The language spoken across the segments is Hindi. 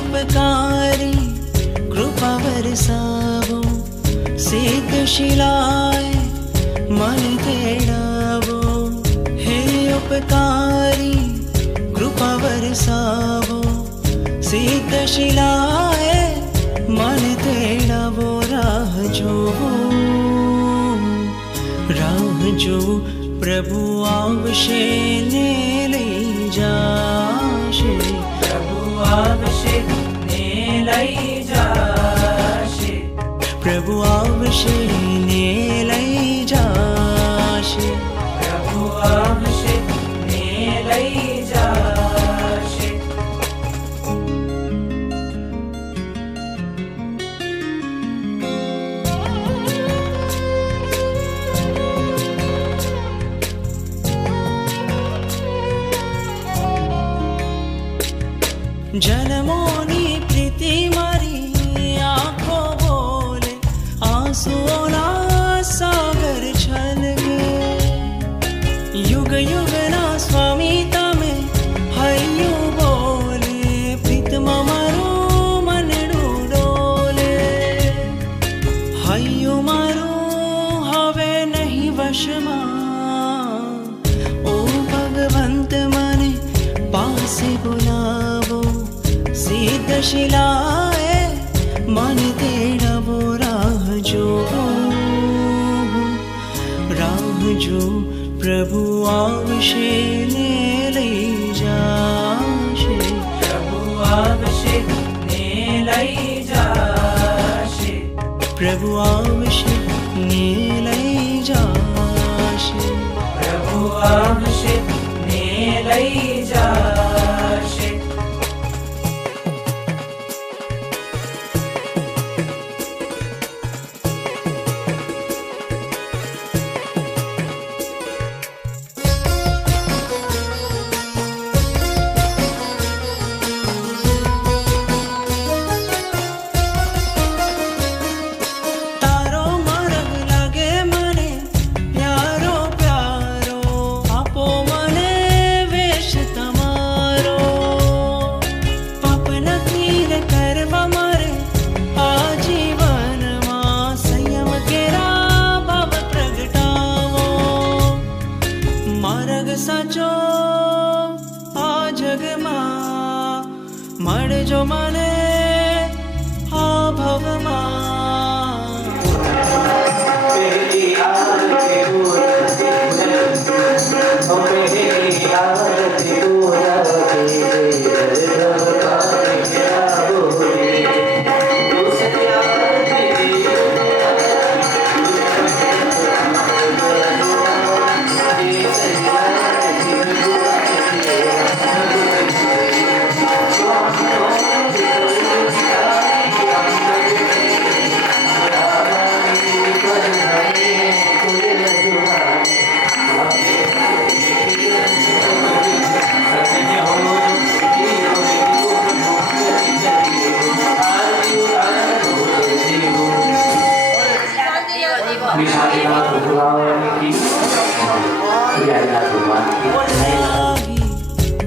उपकारी कृपा बरसावो, सिद्ध शिलाए मन तेड़ावो। हे उपकारी कृपा बरसावो, सिद्ध शिलाए मन तेड़ावो। राह जो प्रभु आवशे ने लई जाशे, प्रभु आवशे ने लई जाशे, प्रभु आवशे ने लई जाशे, प्रभु आवशे ने लई जाशे। जनमोनी प्रीति मारी आँखों बोले, आंसुओं ना सागर छलके। युग युग ना स्वामी तमे हय्यू बोले, प्रीतम मारो मन डोले। हय्यू मारो हवे नहीं वशमा, ओ भगवंत मने पासे बुलावो। सिद्ध शिलाए मन तेड़ावो। राह जो प्रभु आवशे ने लई जाशे, प्रभु आवशे ने लई जाशे, प्रभु आवशे ने लई जाशे, प्रभु आवशे ने लई जाशे। साचो आ जग मां मड़ जो मने आ भव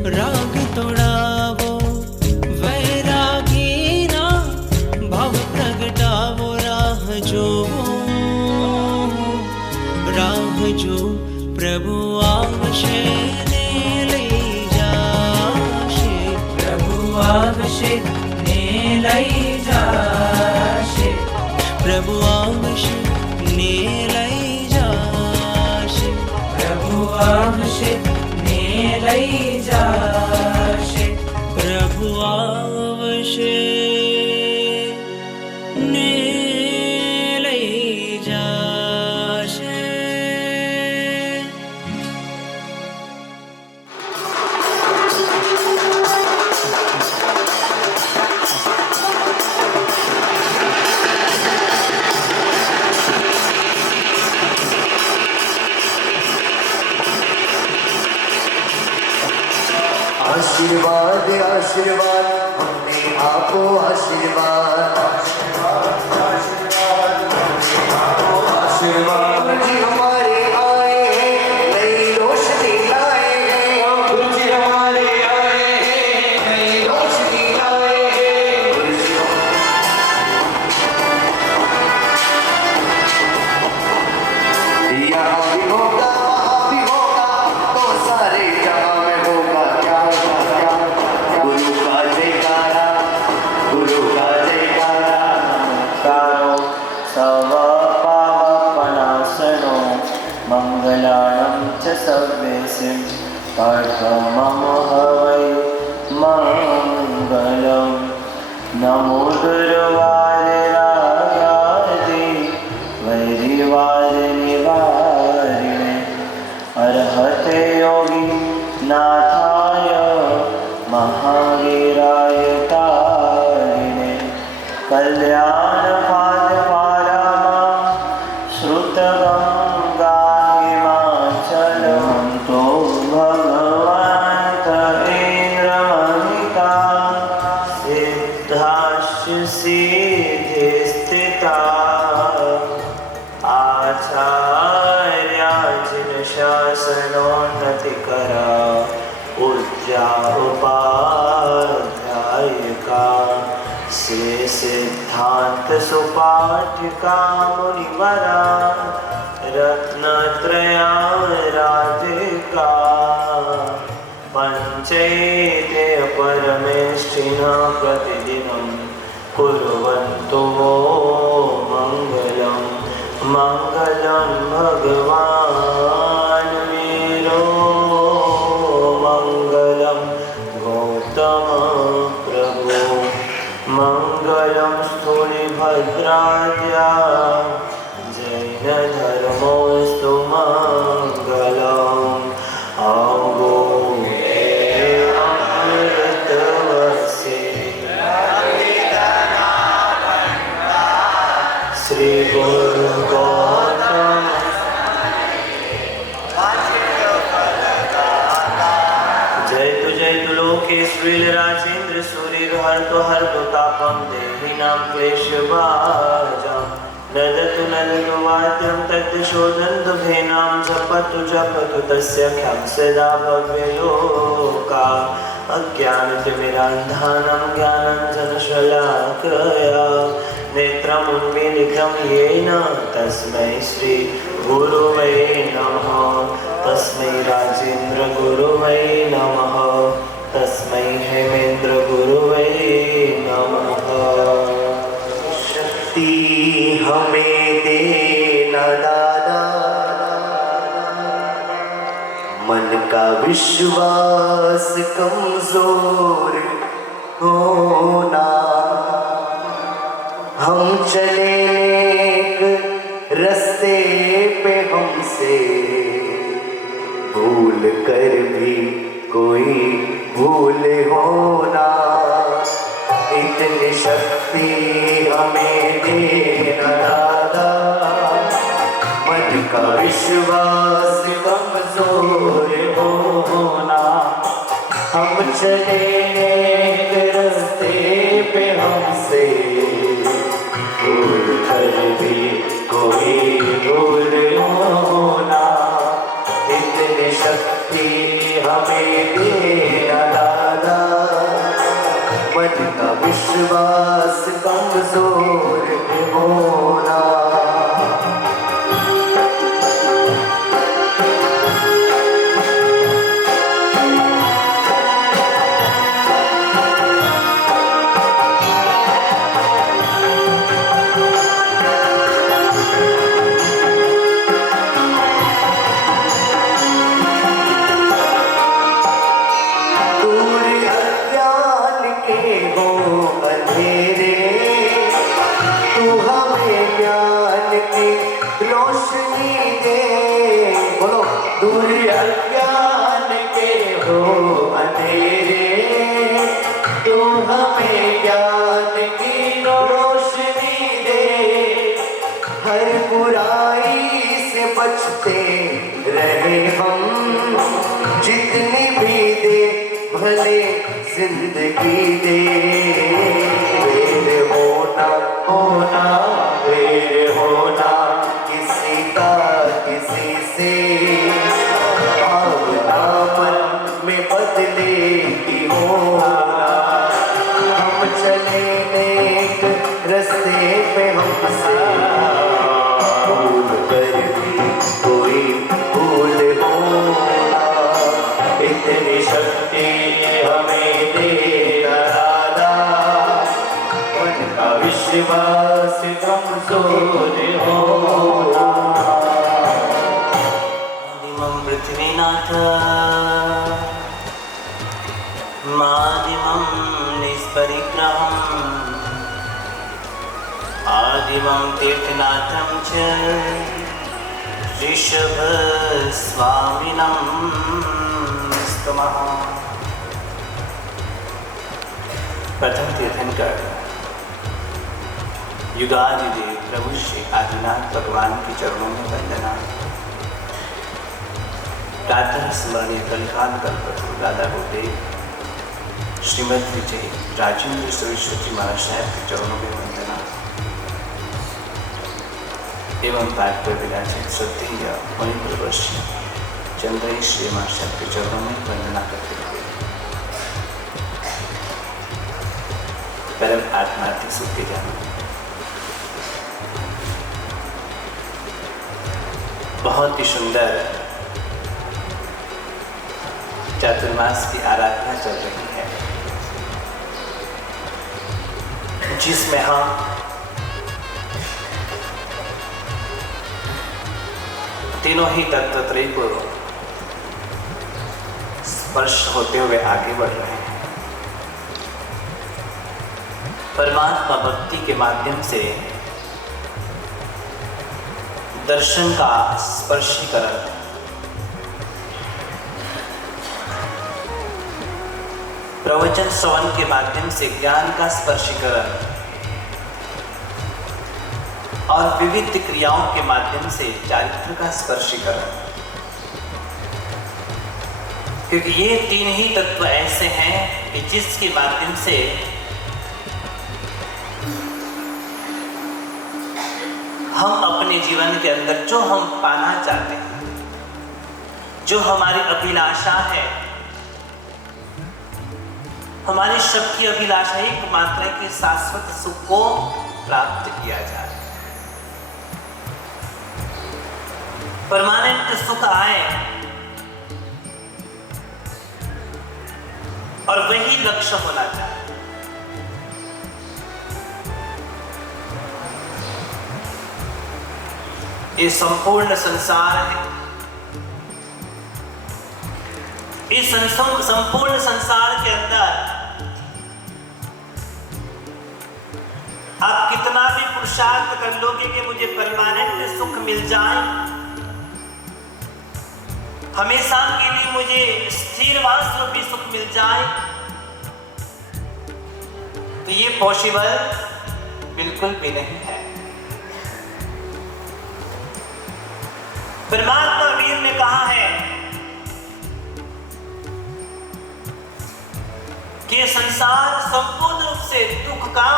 राग तोड़ावो, वैरागी ना भव प्रगटावो। राह जो प्रभु आवशे ने लई जाशे, प्रभु आवशे ने लई जाशे, प्रभु आवशे ने लई जाशे, प्रभु आवशे ने लई जाशे, प्रभु आवशे ने लई जाशे। आशीर्वाद आशीर्वाद हमने आपको आशीर्वाद आशीर्वाद जी हमारे आए हैं नई रोशनी लाए हैं जी हमारे आए हैं नई रोशनी लाए हैं यहाँ भी होगा वहाँ भी होगा तो सारे जहाँ में होगा क्या क्या गुरु का जयकारा गुरु का जयकारा कारो सवपावपनाशनो मङ्गलानं च सर्वेषां पाठमम हवै मङ्गलं नमो दुर्वारायादि वैरिवारिणिवारिणे अर्हते योगी नाथाय महावीराय तारिणे कल्याणपादपारमा श्रुतगङ्गाहिमाचलं तो भगवन्त इन्द्रमणिका सिद्धाश्च सिद्धिस्थिता आचार्याजिनशासनोन्नतिकरा पूज्या उपाध्यायिका श्री सिद्धांत सुपाठिका मुनिवरा रत्नत्रयाराधिका पंचैते परमेष्ठिनः प्रतिदिनं कुर्वन्तु वो मङ्गलं मङ्गलं भगवान् वीरो मङ्गलं गौतम प्रभु मङ्गलं स्थूलिभद्राद्या जैनधर्मोऽस्तु मङ्गलम् अङ्गोरे अमृतवर्षे श्रीगुरुगौतम जयतु लोकेश्वरी राजेन्द्र सूर्यर्हर्तो हर्तो तापं देहिनां क्लेशभाजं नदतु नदतु वाद्यं तद्दिशोदन्तु भेनां जपतु जपतु तस्य ख्यां सदा भव्यलोका अज्ञानतिमिरान्धानां ज्ञानाञ्जनशलाकया नेत्रमुन्मीलितं येन तस्मै श्री गुरुवे नमः तस्मै राजेन्द्र गुरुवे नमः तस्मै हेमेन्द्र गुरुवे नमः शक्ति हमें देना दादा मन का विश्वास कमजोर होना हम चले नेक रास्ते पे हमसे भूल कर भी कोई भूल होना इतनी शक्ति हमें देना दादा मन का विश्वास कमजोर होना हम चले नेक रास्ते पे हमसे भूल कर भी कोई भूल होना इतनी शक्ति हमें देना दादा मन का विश्वास कमजोर होना दूर अज्ञान के हो अंधेरे तू हमें ज्ञान की रोशनी दे हर बुराई से बचते रहे हम जितनी भी दे भले जिंदगी दे। वेर होना होना वेर होना किसी का किसी से, भावना मन में बदलेगी होना। हम चले नेक रास्ते पे हमसे भूल कर भी कोई भूल होना। इतनी शक्ति हमें देना दादा, मन का विश्वास कमजोर होना। आदिमं पृथ्वीनाथ मादिमं निष्परिग्रहम् आदिमं तीर्थनाथं च ऋषभस्वामिनं स्तुमः। प्रथम तीर्थंकर युगादिदेव प्रभु श्री आदिनाथ भगवान के चरणों में वंदना। प्रातः स्मरणीय कलिकाल कल्पतरु दादा गुरुदेव श्रीमद विजय राजेंद्र सुरेश्वर जी महाराज साहब के चरणों में वंदना एवं पाठ पर विराजित श्रद्धेय मणिपुरवर्षीय चंद्रेश श्री महाराज साहब के चरणों में वंदना करते हुए परम आत्मार्थिक सुख के जाना। बहुत ही सुंदर चातुर्मास की आराधना चल रही है, जिसमें हम तीनों ही तत्वत्रय को स्पर्श होते हुए आगे बढ़ रहे हैं। परमात्मा भक्ति के माध्यम से दर्शन का स्पर्शीकरण, प्रवचन श्रवण के माध्यम से ज्ञान का स्पर्शीकरण और विविध क्रियाओं के माध्यम से चारित्र का स्पर्शीकरण। क्योंकि ये तीन ही तत्व ऐसे हैं कि जिसके माध्यम से हम अपने जीवन के अंदर जो हम पाना चाहते हैं, जो हमारी अभिलाषा है, हमारी सबकी अभिलाषा एकमात्र है कि शाश्वत सुख को प्राप्त किया जाए, परमानेंट सुख आए, और वही लक्ष्य होना चाहिए। ये संपूर्ण संसार है। इस संपूर्ण संसार के अंदर आप कितना भी पुरुषार्थ कर लोगे कि मुझे परमानेंट सुख मिल जाए, हमेशा के लिए मुझे स्थिरवास रूपी सुख मिल जाए, तो ये पॉसिबल बिल्कुल भी नहीं है। परमात्मा वीर ने कहा है कि ये संसार संपूर्ण रूप से दुख का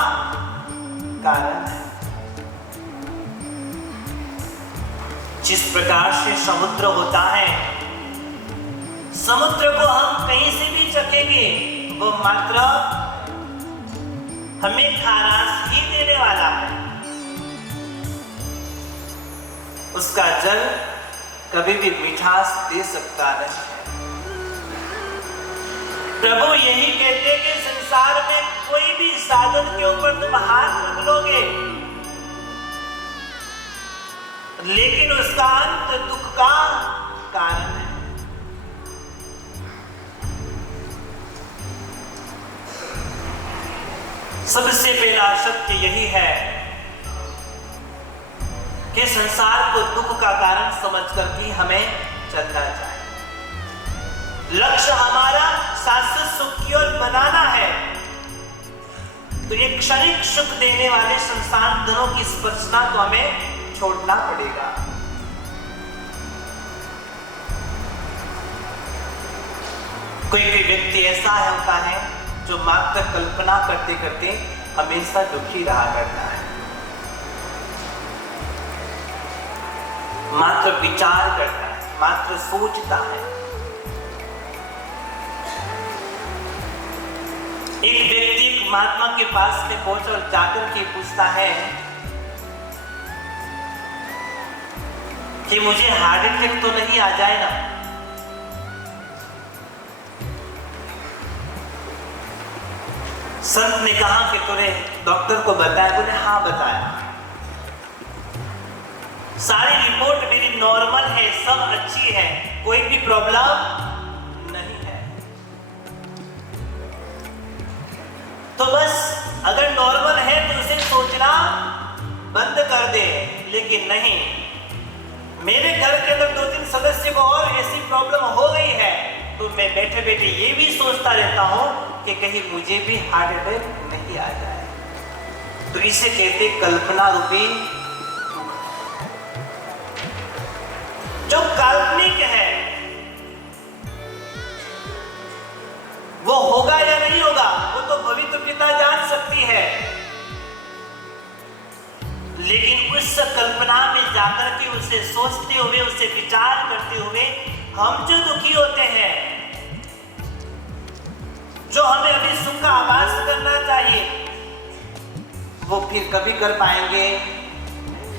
कारण है। जिस प्रकार से समुद्र होता है, समुद्र को हम कहीं से भी चखेंगे, वो मात्र हमें खाराश ही देने वाला है। उसका जल कभी भी मिठास दे सकता नहीं है। प्रभु यही कहते हैं कि संसार में कोई भी साधन के ऊपर तुम हाथ रख लोगे, लेकिन उसका अंत दुख का कारण है। सबसे पहला सत्य यही है कि संसार को दुख का कारण समझकर के हमें चलना चाहिए। लक्ष्य हमारा शाश्वत सुख की ओर बनाना है, तो एक क्षणिक सुख देने वाले संसार धनों की स्पर्शना तो हमें छोड़ना पड़ेगा। कोई कोई व्यक्ति ऐसा होता है जो मात्र कल्पना करते करते हमेशा दुखी रहा करता है, मात्र विचार करता है, मात्र सोचता है। एक व्यक्ति महात्मा के पास में पहुंच और जाकर के पूछता है कि मुझे हार्ट अटैक तो नहीं आ जाए ना? संत ने कहा कि तूने डॉक्टर को बताया? बोले हाँ बताया। सारी रिपोर्ट मेरी नॉर्मल है, सब अच्छी है, कोई भी प्रॉब्लम नहीं है। तो बस अगर नॉर्मल है तो उसे सोचना बंद कर दे। लेकिन नहीं, मेरे घर के अंदर 2-3 सदस्य को और ऐसी प्रॉब्लम हो गई है, तो मैं बैठे बैठे ये भी सोचता रहता हूं कि कहीं मुझे भी हार्ट अटैक नहीं आ जाए। तो इसे कहते कल्पना रूपी। जो काल्पनिक है वो होगा या नहीं होगा वो तो पवित्र पिता जान सकती है, लेकिन उस कल्पना में जाकर के उसे सोचते हुए, उसे विचार करते हुए हम जो दुखी होते हैं, जो हमें अभी सुख का आभास करना चाहिए, वो फिर कभी कर पाएंगे?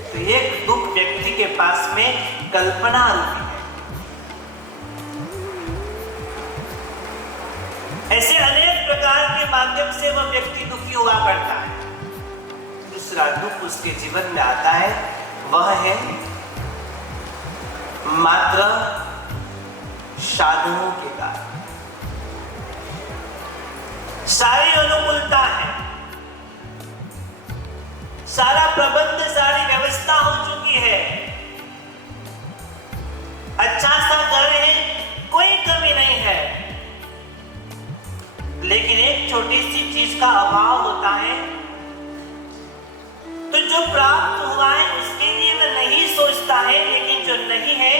तो एक दुख व्यक्ति के पास में कल्पना रूपी है। ऐसे अनेक प्रकार के माध्यम से वह व्यक्ति दुखी हुआ करता है। दूसरा दुख उसके जीवन में आता है, वह है मात्र साधनों के कारण। सारी अनुकूलता है, सारा प्रबंध, सारी व्यवस्था हो चुकी है, अच्छा सा घर है, कोई कमी नहीं है, लेकिन एक छोटी सी चीज का अभाव होता है। तो जो प्राप्त हुआ है उसके लिए वह नहीं सोचता है, लेकिन जो नहीं है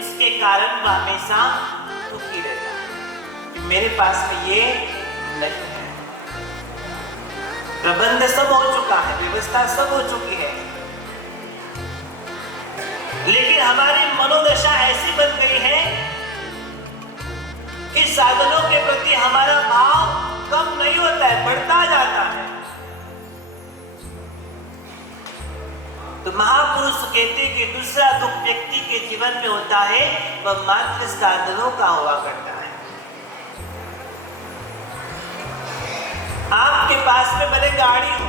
उसके कारण वह हमेशा दुखी रहता है कि मेरे पास में ये नहीं है। प्रबंध सब हो चुका है, व्यवस्था सब हो चुकी है, लेकिन हमारी मनोदशा ऐसी बन गई है कि साधनों के प्रति हमारा भाव कम नहीं होता है, बढ़ता जाता है। तो महापुरुष कहते कि दूसरा दुख व्यक्ति के जीवन में होता है, वह मात्र साधनों का हुआ करता है। आपके पास में भले गाड़ी हो,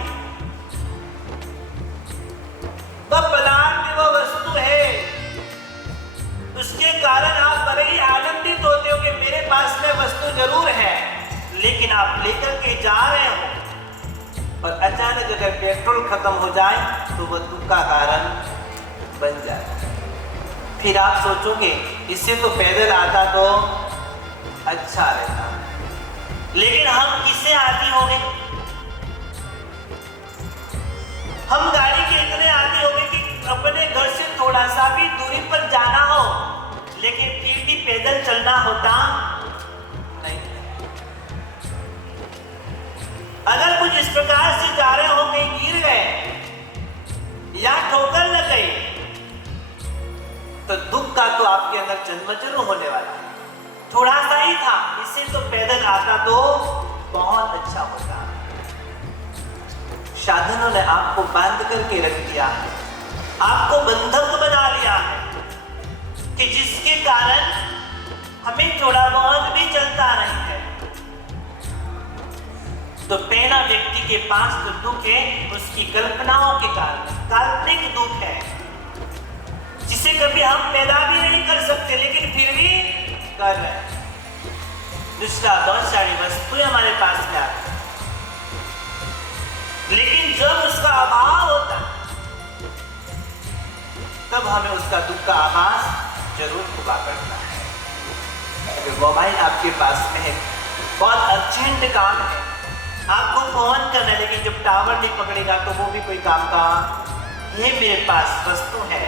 वह पदार्थ, वह वस्तु है, उसके कारण आप बड़े ही आनंदित होते हो कि मेरे पास में वस्तु जरूर है, लेकिन आप लेकर के जा रहे हो और अचानक अगर पेट्रोल खत्म हो जाए तो वह दुख का कारण बन जाए। फिर आप सोचोगे इससे तो पैदल आता तो अच्छा रहता, लेकिन हम किससे आदी हो गए? हम गाड़ी के इतने आदी हो गए कि अपने घर से थोड़ा सा भी दूरी पर जाना हो, लेकिन फिर भी पैदल चलना होता नहीं। अगर कुछ इस प्रकार से जा रहे हो, कहीं गिर गए या ठोकर लग गई, तो दुख का तो आपके अंदर जन्म जरूर होने वाला है। थोड़ा सा ही था, इससे तो पैदल आता तो बहुत अच्छा होता। साधनों ने आपको बांध करके रख दिया है, आपको बंधक बना लिया है कि जिसके कारण हमें थोड़ा बहुत भी चलता नहीं है। तो पहला व्यक्ति के पास जो दुख है उसकी कल्पनाओं के कारण, काल्पनिक दुख है, जिसे कभी हम पैदा भी नहीं कर सकते, लेकिन फिर भी कर रहे हैं। दूसरा, बहुत सारी वस्तुएं हमारे पास में आती हैं, लेकिन जब उसका अभाव होता है तब हमें उसका दुख का आभास जरूर हुआ करता है। अगर मोबाइल आपके पास में है, बहुत अर्जेंट काम है, आपको फोन करना है, लेकिन जब टावर नहीं पकड़ेगा तो वो भी कोई काम का, ये मेरे पास वस्तु है,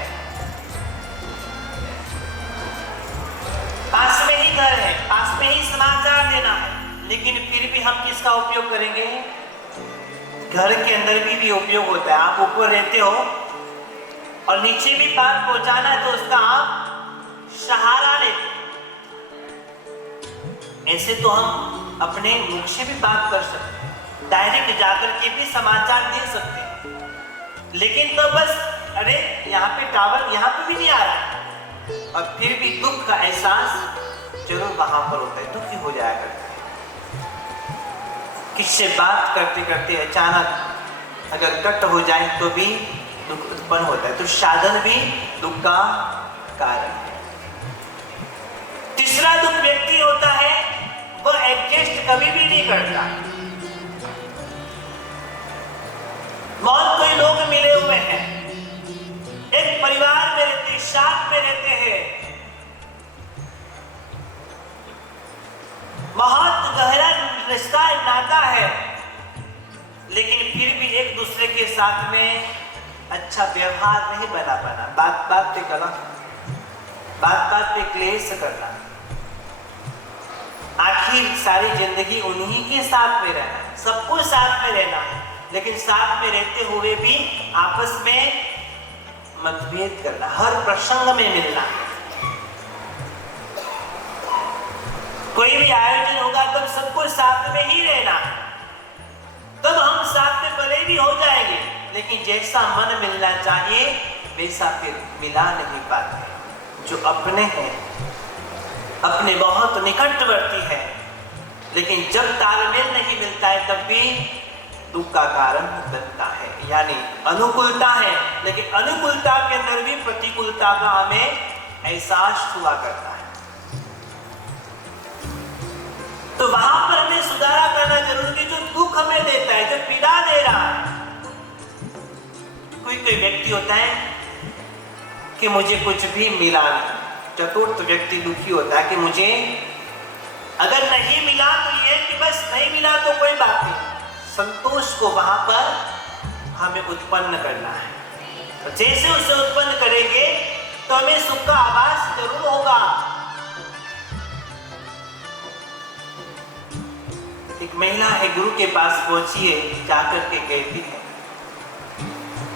पास में ही घर है, पास में ही समाचार लेकिन फिर भी हम किसका उपयोग करेंगे? घर के अंदर भी उपयोग होता है। आप ऊपर रहते हो और नीचे भी बात पहुंचाना है तो उसका आप सहारा लेते। ऐसे तो हम अपने मुख से भी बात कर सकते हैं, डायरेक्ट जाकर के भी समाचार दे सकते हैं, लेकिन तो बस अरे यहाँ पे टावर यहाँ पे भी नहीं आ रहा है, और फिर भी दुख का एहसास जरूर वहां पर होता है, दुखी हो जाया करता है। किससे बात करते करते अचानक अगर कट हो जाए तो भी दुख उत्पन्न होता है, तो साधन भी दुख का कारण है। तीसरा दुख व्यक्ति होता है, वह एडजस्ट कभी भी नहीं करता। बहुत कोई लोग मिले हुए हैं, एक परिवार में रहते, साथ में रहते हैं, बहुत गहरा रिश्ता नाता है, लेकिन फिर भी एक दूसरे के साथ में अच्छा व्यवहार नहीं बना पाना, बात बात पे गलत, बात बात पे क्लेश करना, आखिर सारी जिंदगी उन्हीं के साथ में रहना, सबको साथ में रहना है, लेकिन साथ में रहते हुए भी आपस में मतभेद करना, हर प्रसंग में मिलना। कोई भी आयोजन होगा तब सबको साथ में ही रहना, तब हम साथ में भले भी हो जाएंगे, लेकिन जैसा मन मिलना चाहिए वैसा फिर मिला नहीं पाते। जो अपने हैं, अपने बहुत निकटवर्ती है, लेकिन जब तालमेल नहीं मिलता है तब भी दुख का कारण बनता है। यानी अनुकूलता है, लेकिन अनुकूलता के अंदर भी प्रतिकूलता का हमें एहसास हुआ करता है। तो वहां पर हमें सुधारा करना जरूरी है। जो दुख हमें देता है, जो पीड़ा दे रहा है, कोई कोई व्यक्ति होता है कि मुझे कुछ भी मिला नहीं, चतुर्थ व्यक्ति दुखी होता है कि मुझे अगर नहीं मिला तो ये कि बस नहीं मिला तो कोई बात नहीं। संतोष को वहां पर हमें उत्पन्न करना है, तो जैसे उसे उत्पन्न करेंगे तो हमें सुख का आभास जरूर होगा। एक महिला है, गुरु के पास पहुंची है, जाकर के कहती है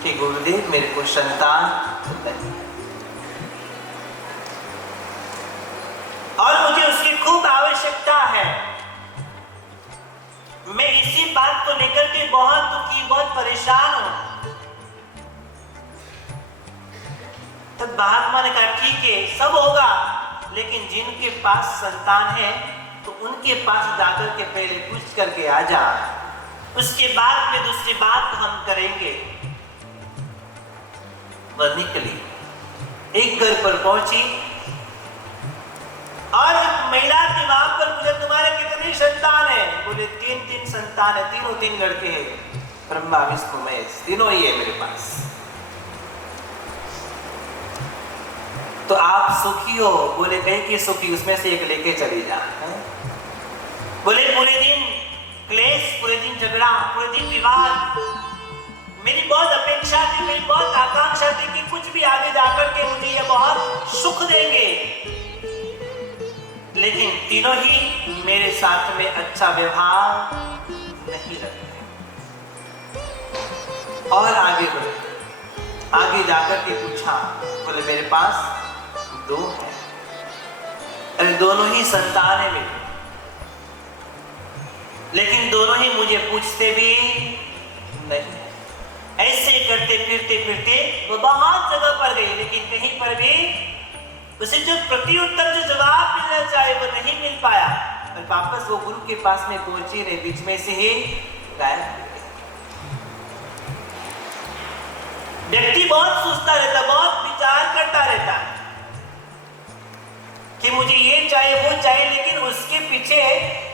कि गुरुदेव मेरे को संतान नहीं और मुझे उसकी खूब आवश्यकता है। मैं इसी बात को लेकर के बहुत दुखी, बहुत परेशान हूं। तब महात्मा ने कहा ठीक है, सब होगा, लेकिन जिनके पास संतान है तो उनके पास जाकर के पहले पूछ करके आ जा, उसके बाद में दूसरी बात हम करेंगे। वह निकली, एक घर पर पहुंची और महिला थी वहां पर पूछा तुम्हारे कितनी संतान है? बोले तीन संतान है, तीनों तीन लड़के हैं, ब्रह्मा विष्णु महेश, तीनों ही है मेरे पास। तो आप सुखी हो? बोले कहीं की सुखी, उसमें से एक लेके चली जा। बोले पूरे दिन क्लेश, पूरे दिन झगड़ा, पूरे दिन विवाद। मेरी बहुत अपेक्षा थी, मेरी बहुत आकांक्षा थी कि कुछ भी आगे जाकर के मुझे ये बहुत सुख देंगे, लेकिन तीनों ही मेरे साथ में अच्छा व्यवहार नहीं रखते। और आगे बढ़े, आगे जाकर के पूछा, बोले मेरे पास दो है, अरे दोनों ही संतान है मेरे, लेकिन दोनों ही मुझे पूछते भी नहीं। ऐसे करते फिरते फिरते वो बहुत जगह पर गई, लेकिन कहीं पर भी उसे जो प्रत्युत्तर, जो जवाब मिलना चाहे वो नहीं मिल पाया। और वापस वो गुरु के पास में पहुंची रहे, बीच में से ही गायब हो गए। व्यक्ति बहुत सोचता रहता, बहुत विचार करता रहता है कि मुझे ये चाहिए वो चाहिए, लेकिन उसके पीछे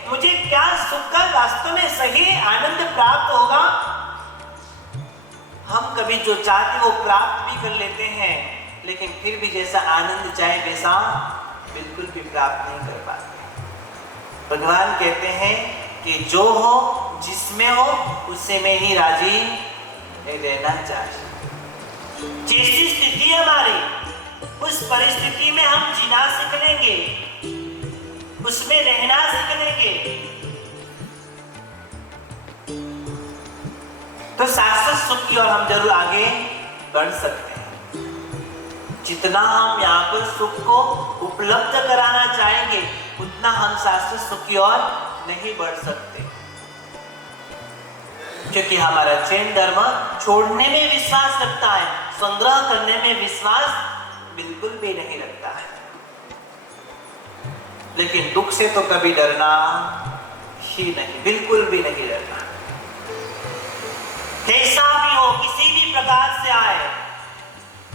मुझे क्या सुख का वास्तव में सही आनंद प्राप्त होगा। हम कभी जो चाहते वो प्राप्त भी कर लेते हैं, लेकिन फिर भी जैसा आनंद चाहे वैसा बिल्कुल भी प्राप्त नहीं कर पाते। भगवान कहते हैं कि जो हो, जिसमें हो, उसे में ही राजी रहना चाहिए। जैसी स्थिति हमारी, उस परिस्थिति में हम जीना सीख लेंगे, उसमें रहना सीख लेंगे, तो शाश्वत सुख की ओर हम जरूर आगे बढ़ सकते हैं। जितना हम यहाँ पर सुख को उपलब्ध कराना चाहेंगे उतना हम शाश्वत सुख की ओर नहीं बढ़ सकते, क्योंकि हमारा जैन धर्म छोड़ने में विश्वास रखता है, संग्रह करने में विश्वास बिल्कुल भी नहीं रखता है। लेकिन दुख से तो कभी डरना ही नहीं, बिल्कुल भी नहीं डरना। कैसा भी हो, किसी भी प्रकार से आए,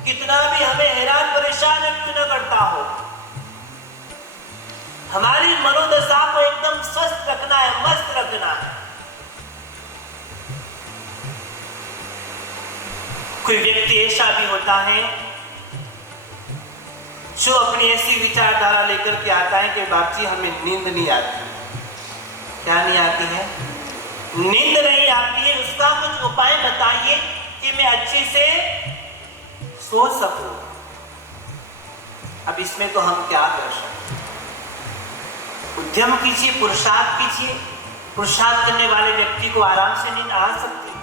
कितना भी हमें हैरान परेशान क्यों न करता हो, हमारी मनोदशा को एकदम स्वस्थ रखना है, मस्त रखना है। कोई व्यक्ति ऐसा भी होता है जो अपनी ऐसी विचारधारा लेकर के आता है कि बाप जी हमें नींद नहीं आती। क्या नहीं आती है? नींद नहीं आती है। उसका कुछ उपाय बताइए कि मैं अच्छे से सो सकूं। अब इसमें तो हम क्या कर सकते? उद्यम कीजिए, पुरुषार्थ कीजिए। पुरुषार्थ करने वाले व्यक्ति को आराम से नींद आ सकती है,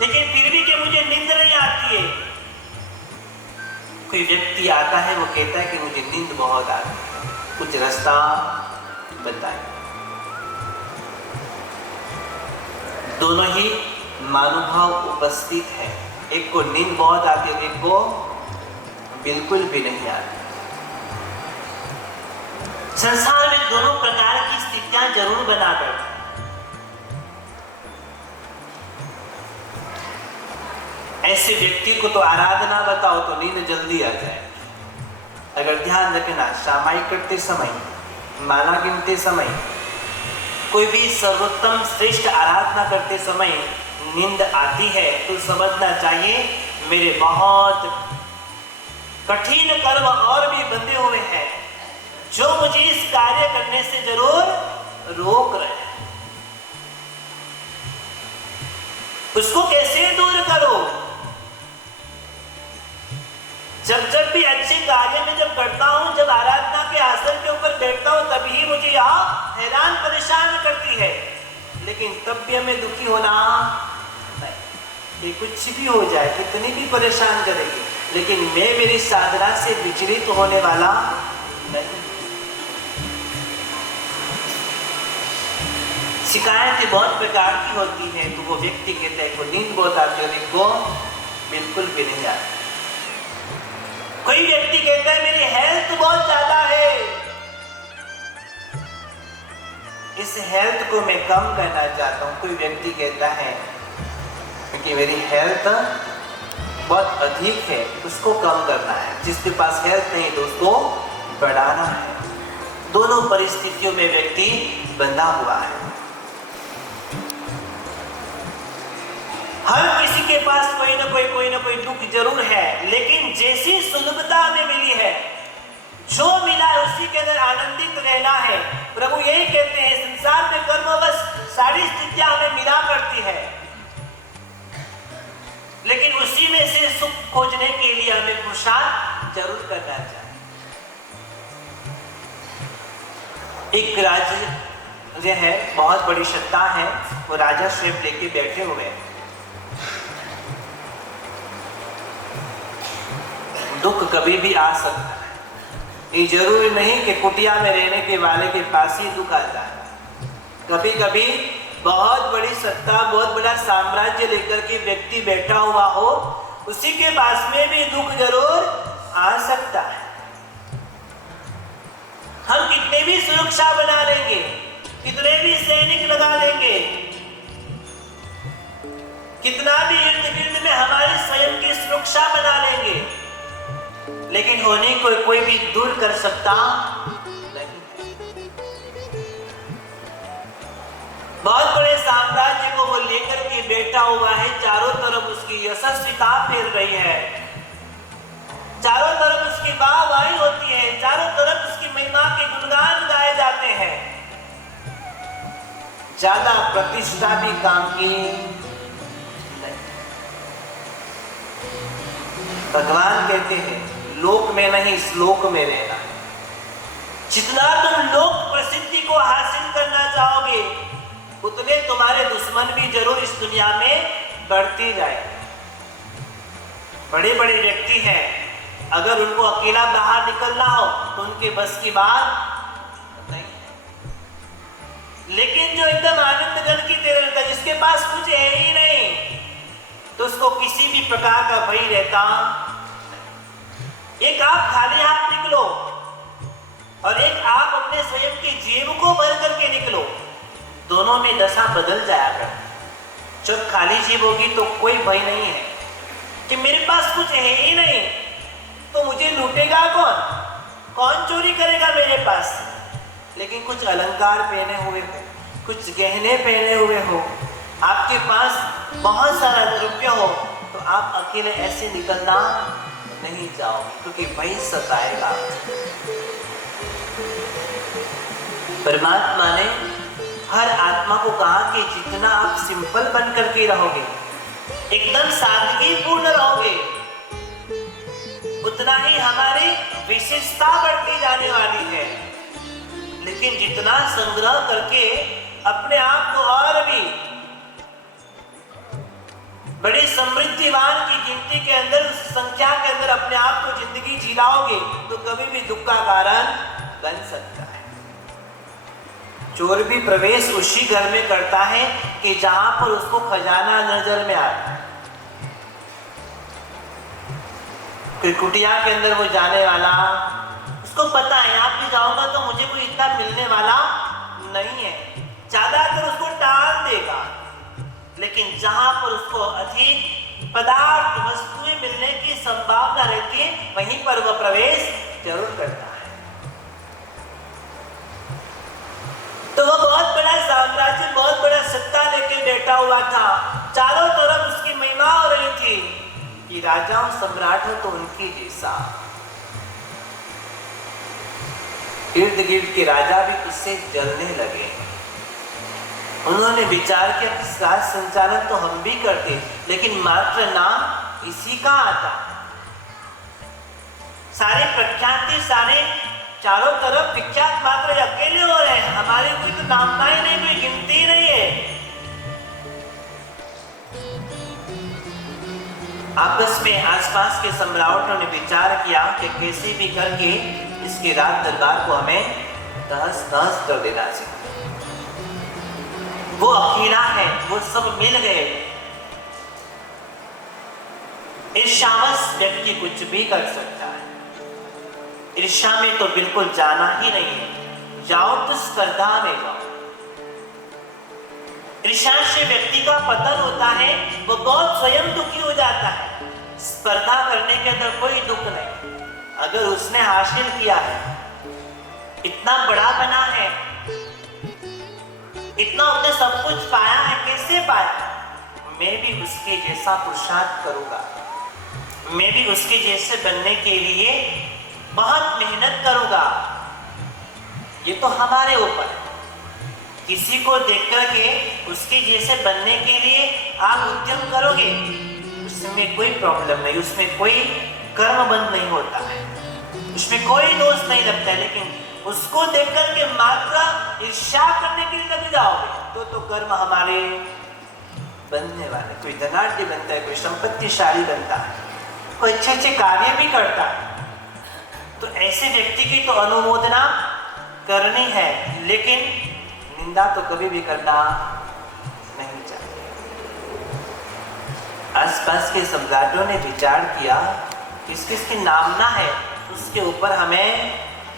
लेकिन फिर भी कि मुझे नींद नहीं आती है। कोई व्यक्ति आता है, वो कहता है कि मुझे नींद बहुत आती है, कुछ रास्ता बताइए। दोनों ही महानुभाव उपस्थित है, एक को नींद बहुत आती है, एक को बिल्कुल भी नहीं आती। संसार में दोनों प्रकार की स्थितियां जरूर बना करते हैं। ऐसे व्यक्ति को तो आराधना बताओ तो नींद जल्दी आ जाए। अगर ध्यान रखना, सामायिक करते समय, माला गिनते समय, कोई भी सर्वोत्तम श्रेष्ठ आराधना करते समय नींद आती है तो समझना चाहिए मेरे बहुत कठिन कर्म और भी बंधे हुए हैं जो मुझे इस कार्य करने से जरूर रोक रहे हैं। उसको कैसे दूर करो? जब भी अच्छे कार्य में जब करता हूं, जब आराधना के आसन के ऊपर बैठता हूं, तभी मुझे यहाँ हैरान परेशान करती है। लेकिन तब भी हमें दुखी होना नहीं, ये कुछ भी हो जाए, कितनी भी परेशान करेगी, लेकिन मैं मेरी साधना से विचलित होने वाला नहीं। शिकायतें बहुत प्रकार की होती हैं, तो वो व्यक्ति कहता है को नींद बहुत आती है, को बिल्कुल भी नहीं आती। कोई व्यक्ति कहता है मेरी हेल्थ बहुत ज्यादा है, इस हेल्थ को मैं कम करना चाहता हूं। कोई व्यक्ति कहता है कि मेरी हेल्थ बहुत अधिक है, उसको कम करना है। जिसके पास हेल्थ नहीं तो उसको बढ़ाना है। दोनों परिस्थितियों में व्यक्ति बंधा हुआ है। हर किसी के पास कोई ना कोई दुख जरूर है, लेकिन जैसी सुलभता हमें मिली है, जो मिला है उसी के अंदर आनंदित रहना है। प्रभु यही कहते हैं, संसार में कर्मवश सारी स्थितियां हमें मिला करती है, लेकिन उसी में से सुख खोजने के लिए हमें पुरुषार्थ जरूर करना चाहिए। एक राजा है, बहुत बड़ी सत्ता है, वो राजा श्रेप लेके बैठे हुए हैं। दुख कभी भी आ सकता है, ये जरूरी नहीं कि कुटिया में रहने के वाले के पास ही दुख आता है। कभी कभी बहुत बड़ी सत्ता, बहुत बड़ा साम्राज्य लेकर के व्यक्ति बैठा हुआ हो, उसी के पास में भी दुख जरूर आ सकता है। हम कितने भी सुरक्षा बना लेंगे, कितने भी सैनिक लगा लेंगे, कितना भी इर्द गिर्द में हमारी स्वयं की सुरक्षा बना लेंगे, लेकिन होने को कोई भी दूर कर सकता नहीं। बहुत बड़े साम्राज्य को वो लेकर के बैठा हुआ है, चारों तरफ उसकी यशस्विता फैल रही है, चारों तरफ उसकी वाहवाही होती है, चारों तरफ उसकी महिमा के गुणगान गाए जाते हैं। ज्यादा प्रतिष्ठा भी काम की नहीं। भगवान कहते हैं लोक में नहीं, श्लोक में रहना। जितना तुम लोक प्रसिद्धि को हासिल करना चाहोगे, उतने तुम्हारे दुश्मन भी जरूर इस दुनिया में बढ़ती जाए। बड़े बड़े व्यक्ति हैं, अगर उनको अकेला बाहर निकलना हो तो उनके बस की बात नहीं है। लेकिन जो एकदम आनंद गण की तरह रहता है, जिसके पास कुछ है ही नहीं, तो उसको किसी भी प्रकार का भय रहता। एक आप खाली हाथ निकलो और एक आप अपने स्वयं की जेब को भर करके निकलो, दोनों में दशा बदल जाया कर। जब खाली जेब होगी तो कोई भय नहीं है कि मेरे पास कुछ है ही नहीं, तो मुझे लूटेगा कौन, कौन चोरी करेगा मेरे पास। लेकिन कुछ अलंकार पहने हुए हो, कुछ गहने पहने हुए हो, आपके पास बहुत सारा रुपया हो, तो आप अकेले ऐसे निकलना नहीं जाओ, क्योंकि भय सताएगा। परमात्मा ने हर आत्मा को कहा कि जितना आप सिंपल बन करके रहोगे, एकदम सादगी पूर्ण रहोगे, उतना ही हमारी विशेषता बढ़ती जाने वाली है। लेकिन जितना संग्रह करके अपने आप को और भी बड़ी समृद्धिवान की गिनती के अंदर, उस संख्या के अंदर अपने आप को जिंदगी जिलाओगे, तो कभी भी दुख का कारण बन सकता है। चोर भी प्रवेश उसी घर में करता है कि जहां पर उसको खजाना नजर में आता है। कोई कुटिया के अंदर वो जाने वाला, उसको पता है यहाँ पे जाऊंगा तो मुझे कोई इतना मिलने वाला नहीं है, ज्यादातर उसको टाल देगा। लेकिन जहां पर उसको अधिक पदार्थ वस्तुएं मिलने की संभावना रहती है, वहीं पर वह प्रवेश जरूर करता है। तो वह बहुत बड़ा साम्राज्य, बहुत बड़ा सत्ता लेके बैठा हुआ था, चारों तरफ उसकी महिमा हो रही थी कि राजाओं सम्राट हो तो उनकी जैसा। इर्द गिर्द के राजा भी उससे जलने लगे। उन्होंने विचार किया कि राज संचालन तो हम भी करते, लेकिन मात्र नाम इसी का आता। सारे प्रख्याति, सारे चारों तरफ विख्यात मात्र अकेले हो रहे हैं, हमारी कोई तो नामना ही नहीं, कोई गिनती नहीं है। आपस में आसपास के सम्राटों ने विचार किया कि कैसे भी करके इसके राज दरबार को हमें तहस नहस कर देना चाहिए। वो अकेला है, वो सब मिल गए। ईर्ष्यावश व्यक्ति कुछ भी कर सकता है। ईर्ष्या में तो बिल्कुल जाना ही नहीं है, जाओ तो स्पर्धा में जाओ। ईर्ष्या से व्यक्ति का पतन होता है, वो बहुत स्वयं दुखी हो जाता है। स्पर्धा करने के अंदर कोई दुख नहीं, अगर उसने हासिल किया है, इतना बड़ा बना है, इतना उसने सब कुछ पाया है, कैसे पाया, मैं भी उसके जैसा पुरुषार्थ करूंगा, मैं भी उसके जैसे बनने के लिए बहुत मेहनत करूंगा। ये तो हमारे ऊपर है। किसी को देख करके उसके जैसे बनने के लिए आप उद्यम करोगे, उसमें कोई प्रॉब्लम नहीं, उसमें कोई कर्म बंध नहीं होता है, उसमें कोई दोष नहीं लगता है। लेकिन उसको देख करके मात्र ईर्ष्या करने के लिए लग जाओगे तो कर्म हमारे बनने वाले। कोई धनाढ्य बनता है, कोई संपत्तिशाली बनता है, कोई अच्छे अच्छे कार्य भी करता है, तो ऐसे व्यक्ति की तो अनुमोदना करनी है, लेकिन निंदा तो कभी भी करना नहीं चाहिए। आसपास के सम्राटों ने विचार किया किस किस की नामना है, उसके ऊपर हमें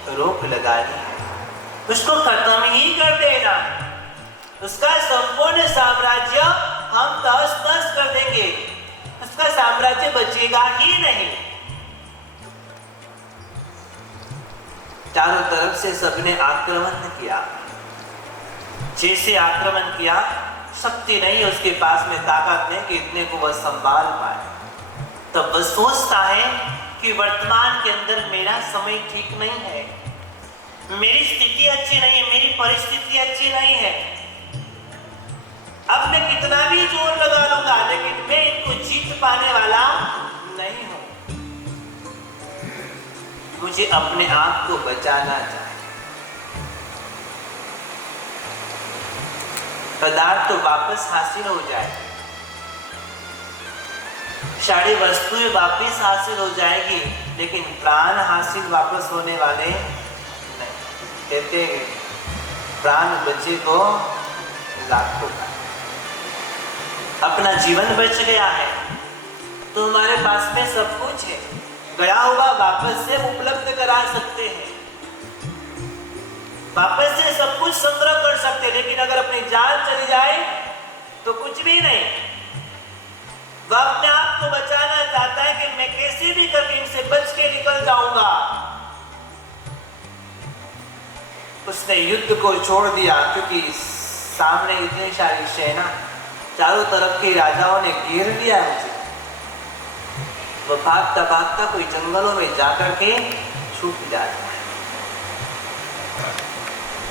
रोक लगानी है, उसको खत्म ही कर देना, उसका संपूर्ण साम्राज्य हम तहस नहस कर देंगे, उसका साम्राज्य बचेगा ही नहीं। चारों तरफ से सबने आक्रमण किया, जैसे आक्रमण किया, शक्ति नहीं उसके पास में, ताकत नहीं कि इतने को वह संभाल पाए। तब वह सोचता है कि वर्तमान के अंदर मेरा समय ठीक नहीं है, मेरी स्थिति अच्छी नहीं है, मेरी परिस्थिति अच्छी नहीं है। अब मैं कितना भी जोर लगा लूंगा, लेकिन मैं इनको जीत पाने वाला नहीं हूं। मुझे अपने आप को बचाना चाहिए। पदार्थ तो वापस हासिल हो जाए, सारी वस्तुएं वापस हासिल हो जाएगी, लेकिन प्राण हासिल वापस होने वाले नहीं। कहते हैं प्राण बचे तो लाखों का। अपना जीवन बच गया है तो हमारे पास में सब कुछ है, गया हुआ वापस से उपलब्ध करा सकते हैं, वापस से सब कुछ संग्रह कर सकते हैं। लेकिन अगर अपनी जान चली जाए तो कुछ भी नहीं। वह अपने आप को बचाना चाहता है कि मैं कैसे भी करके इनसे बच के निकल जाऊंगा। उसने युद्ध को छोड़ दिया क्योंकि सामने इतनी सारी सेना, चारों तरफ के राजाओं ने घेर लिया मुझे। वह भागता भागता कोई जंगलों में जाकर के छुप जाता है।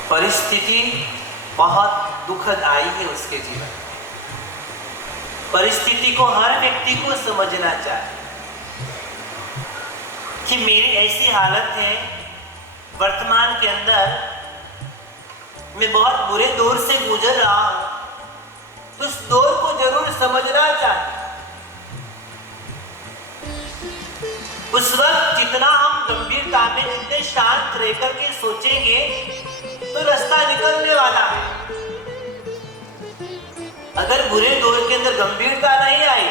परिस्थिति बहुत दुखद आई है उसके जीवन में। परिस्थिति को हर व्यक्ति को समझना चाहिए कि मेरी ऐसी हालत है वर्तमान के अंदर, मैं बहुत बुरे दौर से गुजर रहा हूं, तो उस दौर को जरूर समझना चाहिए। उस वक्त जितना हम गंभीरता में, जितने शांत रह करके सोचेंगे तो रास्ता निकलने वाला है। अगर बुरे दौर के अंदर गंभीरता नहीं आई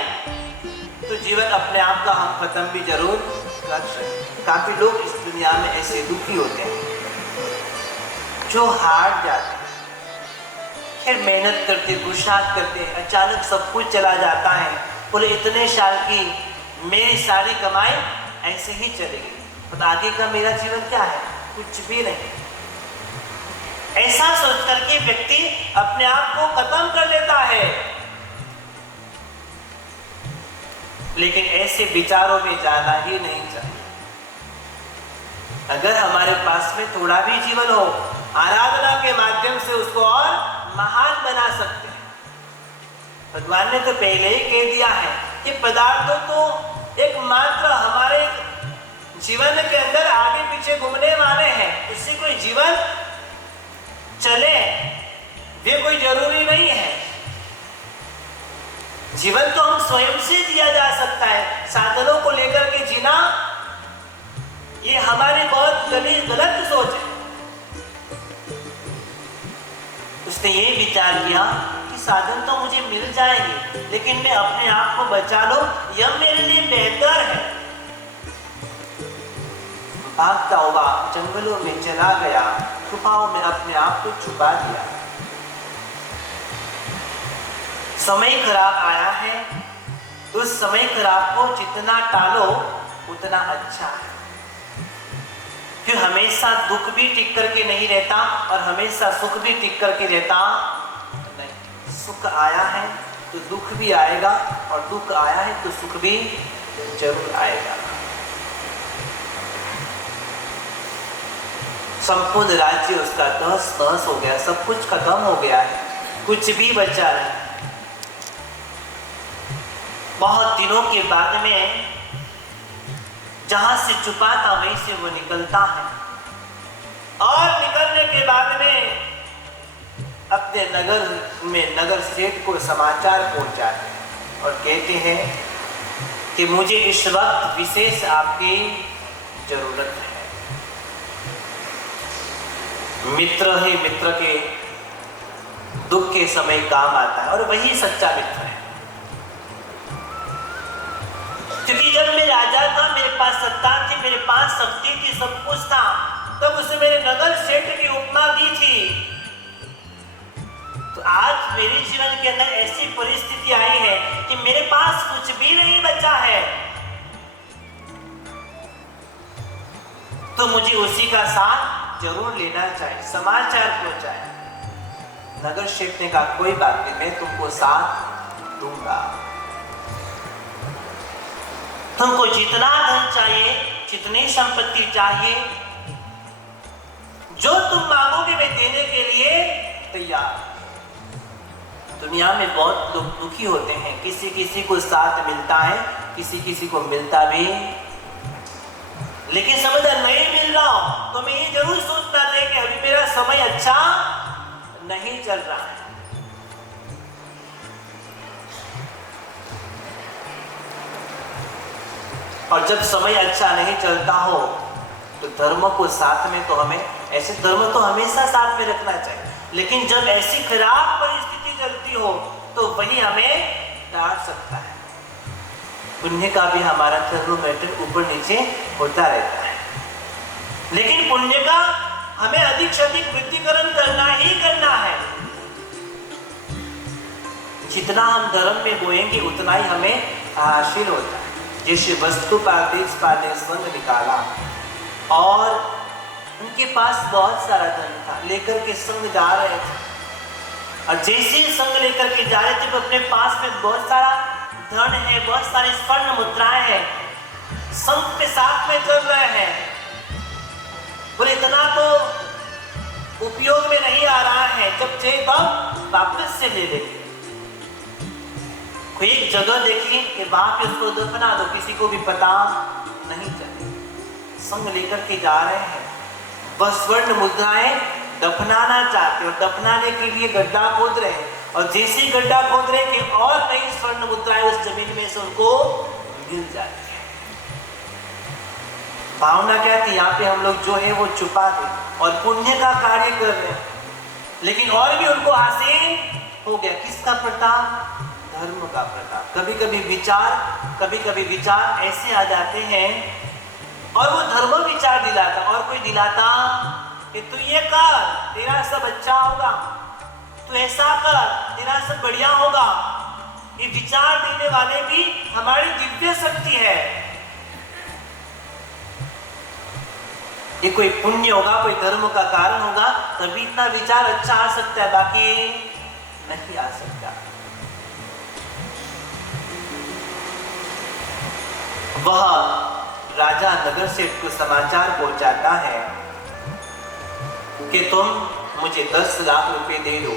तो जीवन अपने आप का हम खत्म भी जरूर कर सकते। काफी लोग इस दुनिया में ऐसे दुखी होते हैं जो हार जाते हैं, फिर मेहनत करते, पुरुषार्थ करते, अचानक सब कुछ चला जाता है। बोले इतने साल की मेरी सारी कमाई ऐसे ही चलेगी, तो आगे का मेरा जीवन क्या है? कुछ भी नहीं। ऐसा सोच करके व्यक्ति अपने आप को खत्म कर लेता है। लेकिन ऐसे विचारों में जाना ही नहीं चाहिए। अगर हमारे पास में थोड़ा भी जीवन हो, आराधना के माध्यम से उसको और महान बना सकते हैं। भगवान ने तो पहले ही कह दिया है कि पदार्थों तो एक मात्र हमारे जीवन के अंदर आगे पीछे घूमने वाले हैं, उससे कोई जीवन चले ये कोई जरूरी नहीं है। जीवन तो हम स्वयं से दिया जा सकता है। साधनों को लेकर के जीना ये हमारी बहुत गलत सोच है। उसने ये विचार किया कि साधन तो मुझे मिल जाएंगे, लेकिन मैं अपने आप को बचा लो, यह मेरे लिए बेहतर है। भागता हुआ जंगलों में चला गया, गुफाओं में अपने आप को छुपा दिया। समय खराब आया है, उस समय खराब को जितना टालो उतना अच्छा है। फिर हमेशा दुख भी टिक करके नहीं रहता और हमेशा सुख भी टिक करके रहता नहीं। सुख आया है तो दुख भी आएगा, और दुख आया है तो सुख भी जरूर आएगा। संपूर्ण राज्य उसका तहस तहस हो गया, सब कुछ खत्म हो गया है, कुछ भी बचा नहीं। बहुत दिनों के बाद में जहां से छुपा था वहीं से वो निकलता है, और निकलने के बाद में अपने नगर में नगर सेठ को समाचार पहुंचाते हैं और कहते हैं कि मुझे इस वक्त विशेष आपकी जरूरत है। मित्र ही मित्र के दुख के समय काम आता है, और वही सच्चा मित्र है। क्योंकि जब मैं राजा था, मेरे पास सत्ता थी, मेरे पास शक्ति थी, सब कुछ था, तब उसे मेरे नगर सेठ की उपमा दी थी। तो आज मेरे जीवन के अंदर ऐसी परिस्थिति आई है कि मेरे पास कुछ भी नहीं बचा है, तो मुझे उसी का साथ जरूर लेना चाहिए, समाचार पहुंचाए। नगर सेठ ने कहा कोई बात नहीं, मैं तुमको साथ दूंगा। तुमको जितना धन चाहिए, जितनी संपत्ति चाहिए, जो तुम मांगोगे मैं देने के लिए तैयार। दुनिया में बहुत लोग दुखी होते हैं, किसी किसी को साथ मिलता है, किसी किसी को मिलता भी, लेकिन समझ नहीं मिल रहा हो तो मैं ये जरूर सोचना चाहिए कि अभी मेरा समय अच्छा नहीं चल रहा है। और जब समय अच्छा नहीं चलता हो तो धर्म को साथ में, तो हमें ऐसे धर्म तो हमेशा साथ में रखना चाहिए, लेकिन जब ऐसी खराब परिस्थिति चलती हो तो वही हमें डांट सकता है। पुण्य का भी हमारा थर्मोमीटर ऊपर नीचे होता रहता है, लेकिन पुण्य का हमें अधिक से अधिक वृद्धिकरण करना ही करना है। जितना हम धर्म में बोएंगे उतना ही हमें हासिल होता है। जैसे वस्तु पादेश पादे संग निकाला, और उनके पास बहुत सारा धन था, लेकर के संग जा रहे थे, और जैसे संग लेकर के जा रहे थे तो अपने पास में बहुत सारा धन है, बहुत सारे स्वर्ण मुद्राएं हैं, संग के साथ में चल रहे हैं, बोले इतना तो उपयोग में नहीं आ रहा है, जब चाहिए तब वापस से ले लेंगे। कोई एक जगह देखी कि वहां पे उसको दफना दो, किसी को भी पता नहीं चले। संग लेकर के जा रहे हैं, वह स्वर्ण मुद्राएं दफनाना चाहते, और दफनाने के लिए गड्ढा खोद रहे हैं, और जैसे गड्ढा खोद रहे कि और कई स्वर्ण मुद्राएं उस जमीन में से उनको मिल जाती है। भावना क्या थी, यहाँ पे हम लोग जो है वो छुपा दे और पुण्य का कार्य कर रहे हैं, लेकिन और भी उनको हासिल हो गया। किसका प्रताप? धर्म का प्रताप। कभी कभी विचार ऐसे आ जाते हैं, और वो धर्म विचार दिलाता, और कोई दिलाता कि तू ये कर, तेरा सब अच्छा होगा, तू ऐसा कर, तेरा सब बढ़िया होगा। ये विचार देने वाले भी हमारी दिव्य शक्ति है। ये कोई पुण्य होगा, कोई धर्म का कारण होगा, तभी इतना विचार अच्छा आ सकता है, बाकी नहीं आ सकता। वह राजा नगर सेठ को समाचार पहुंचाता है कि तुम मुझे 10 लाख रुपए दे दो,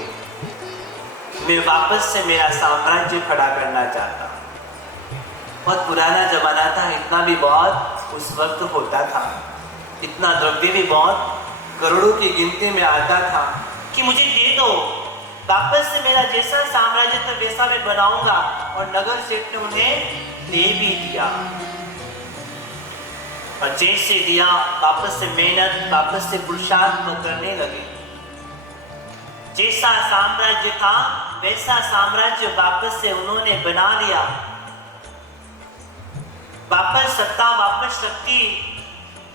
मैं वापस से मेरा साम्राज्य खड़ा करना चाहता हूं। बहुत पुराना जमाना था, इतना भी बहुत उस वक्त होता था, इतना द्रव्य भी बहुत करोड़ों की गिनती में आता था कि मुझे दे दो, वापस से मेरा जैसा साम्राज्य था वैसा मैं बनाऊंगा। और नगर सेठ ने उन्हें दे भी दिया, और जैसे दिया वापस से मेहनत, वापस से पुरुषार्थ करने लगे। जैसा साम्राज्य था वैसा साम्राज्य वापस से उन्होंने बना लिया। वापस सत्ता, वापस शक्ति,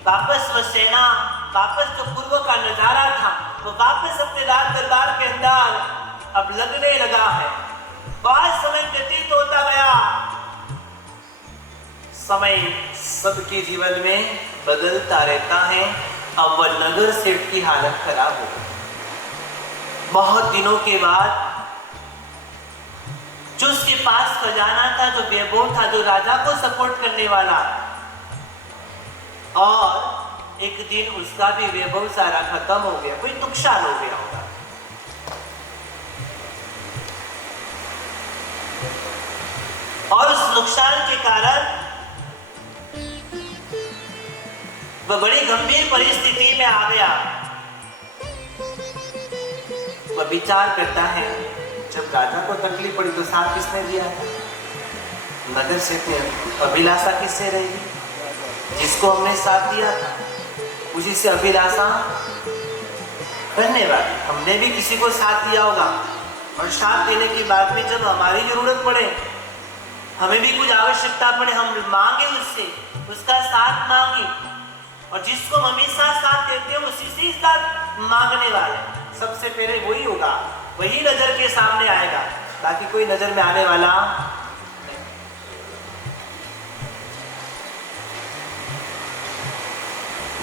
वापस वह सेना, वापस जो पूर्व का नजारा था वो वापस अपने राज दरबार के अंदर अब लगने लगा है। बहुत समय व्यतीत होता गया, समय सबके जीवन में बदलता रहता है। अब वह नगर सेठ की हालत खराब हो गई। बहुत दिनों के बाद जो उसके पास खजाना था, जो वैभव था, जो राजा को सपोर्ट करने वाला, और एक दिन उसका भी वैभव सारा खत्म हो गया, कोई नुकसान हो गया होगा। और उस नुकसान के कारण वह बड़ी गंभीर परिस्थिति में आ गया। वह विचार करता है, जब राजा को तकलीफ पड़ी तो साथ किसने दिया था? नगर सेठ ने। अभिलाषा किससे रहेगी? जिसको हमने साथ दिया था उसी से अभिलाषा करने वाली। हमने भी किसी को साथ दिया होगा, और साथ देने के बाद में जब हमारी जरूरत पड़े, हमें भी कुछ आवश्यकता पड़े, हम मांगे उससे, उसका साथ मांगे। और जिसको हम हमेशा साथ देते हैं उसी से साथ मांगने वाले सबसे पहले वही होगा, वही नजर के सामने आएगा, बाकी कोई नजर में आने वाला नहीं।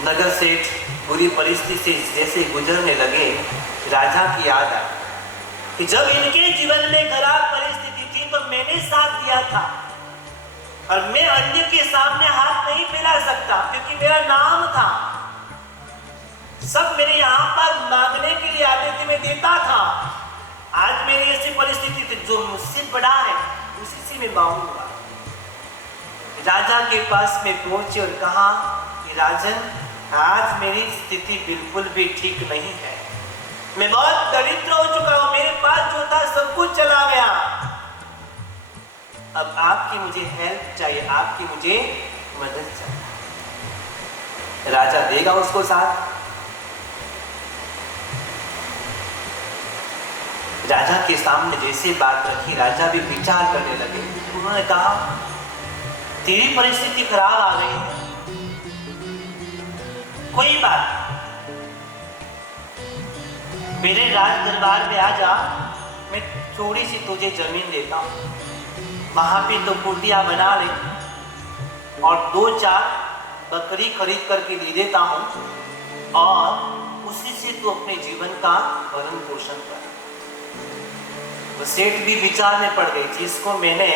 नगर सेठ बुरी परिस्थिति से जैसे गुजरने लगे, राजा की याद आई कि जब इनके जीवन में खराब परिस्थिति थी तो मैंने साथ दिया था, और मैं अन्य के सामने हाथ नहीं फैला सकता क्योंकि मेरा नाम था। सब मेरे यहाँ पर मांगने के लिए आते थे, मैं देता था। आज मेरी ऐसी परिस्थिति थी, जो मुझसे बड़ा है उसी से मैं मांगूंगा। राजा के पास में पहुंचे और कहा कि राजन, आज मेरी स्थिति बिल्कुल भी ठीक नहीं है, मैं बहुत दरिद्र हो चुका हूं, मेरे पास जो था सब कुछ चला गया। अब आपकी मुझे हेल्प चाहिए, आपकी मुझे मदद चाहता है। राजा देगा उसको साथ। राजा के सामने जैसे बात रखी, राजा भी विचार करने लगे। उन्होंने कहा, तेरी परिस्थिति खराब आ गई है, कोई बात, मेरे राज दरबार में आ जा, मैं थोड़ी सी तुझे जमीन देता हूं, वहां पे तो कुटिया बना ले और 2-4 बकरी खरीद करके दे देता हूं और उसी से तू अपने जीवन का भरण पोषण कर। वो सेठ भी विचार में पड़ गई, जिसको मैंने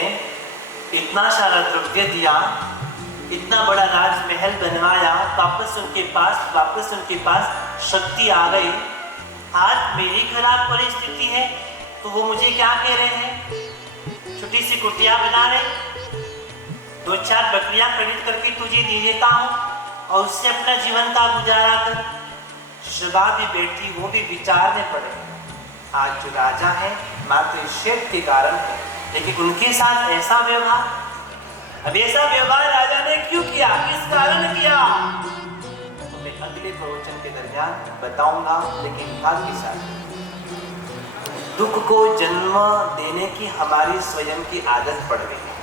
इतना सारा द्रव्य दिया, इतना बड़ा राजमहल बनवाया, वापस उनके पास शक्ति आ गई, आज मेरी खराब परिस्थिति है तो वो मुझे क्या कह रहे हैं, छोटी सी कुटिया बना रहे, 2-4 बकरियां खरीद करके तुझे दे देता हूं और उससे अपना जीवन का गुजारा कर। शबा भी बैठी, वो भी विचार में पड़े। आज जो राजा है मात्र शेठ के कारण है, लेकिन उनके साथ ऐसा व्यवहार, अब ऐसा व्यवहार राजा ने क्यों किया, किस कारण किया, तो मैं अगले प्रवचन के दरमियान बताऊंगा। लेकिन भाग्य साथ दुख को जन्म देने की हमारी स्वयं की आदत पड़ गई है।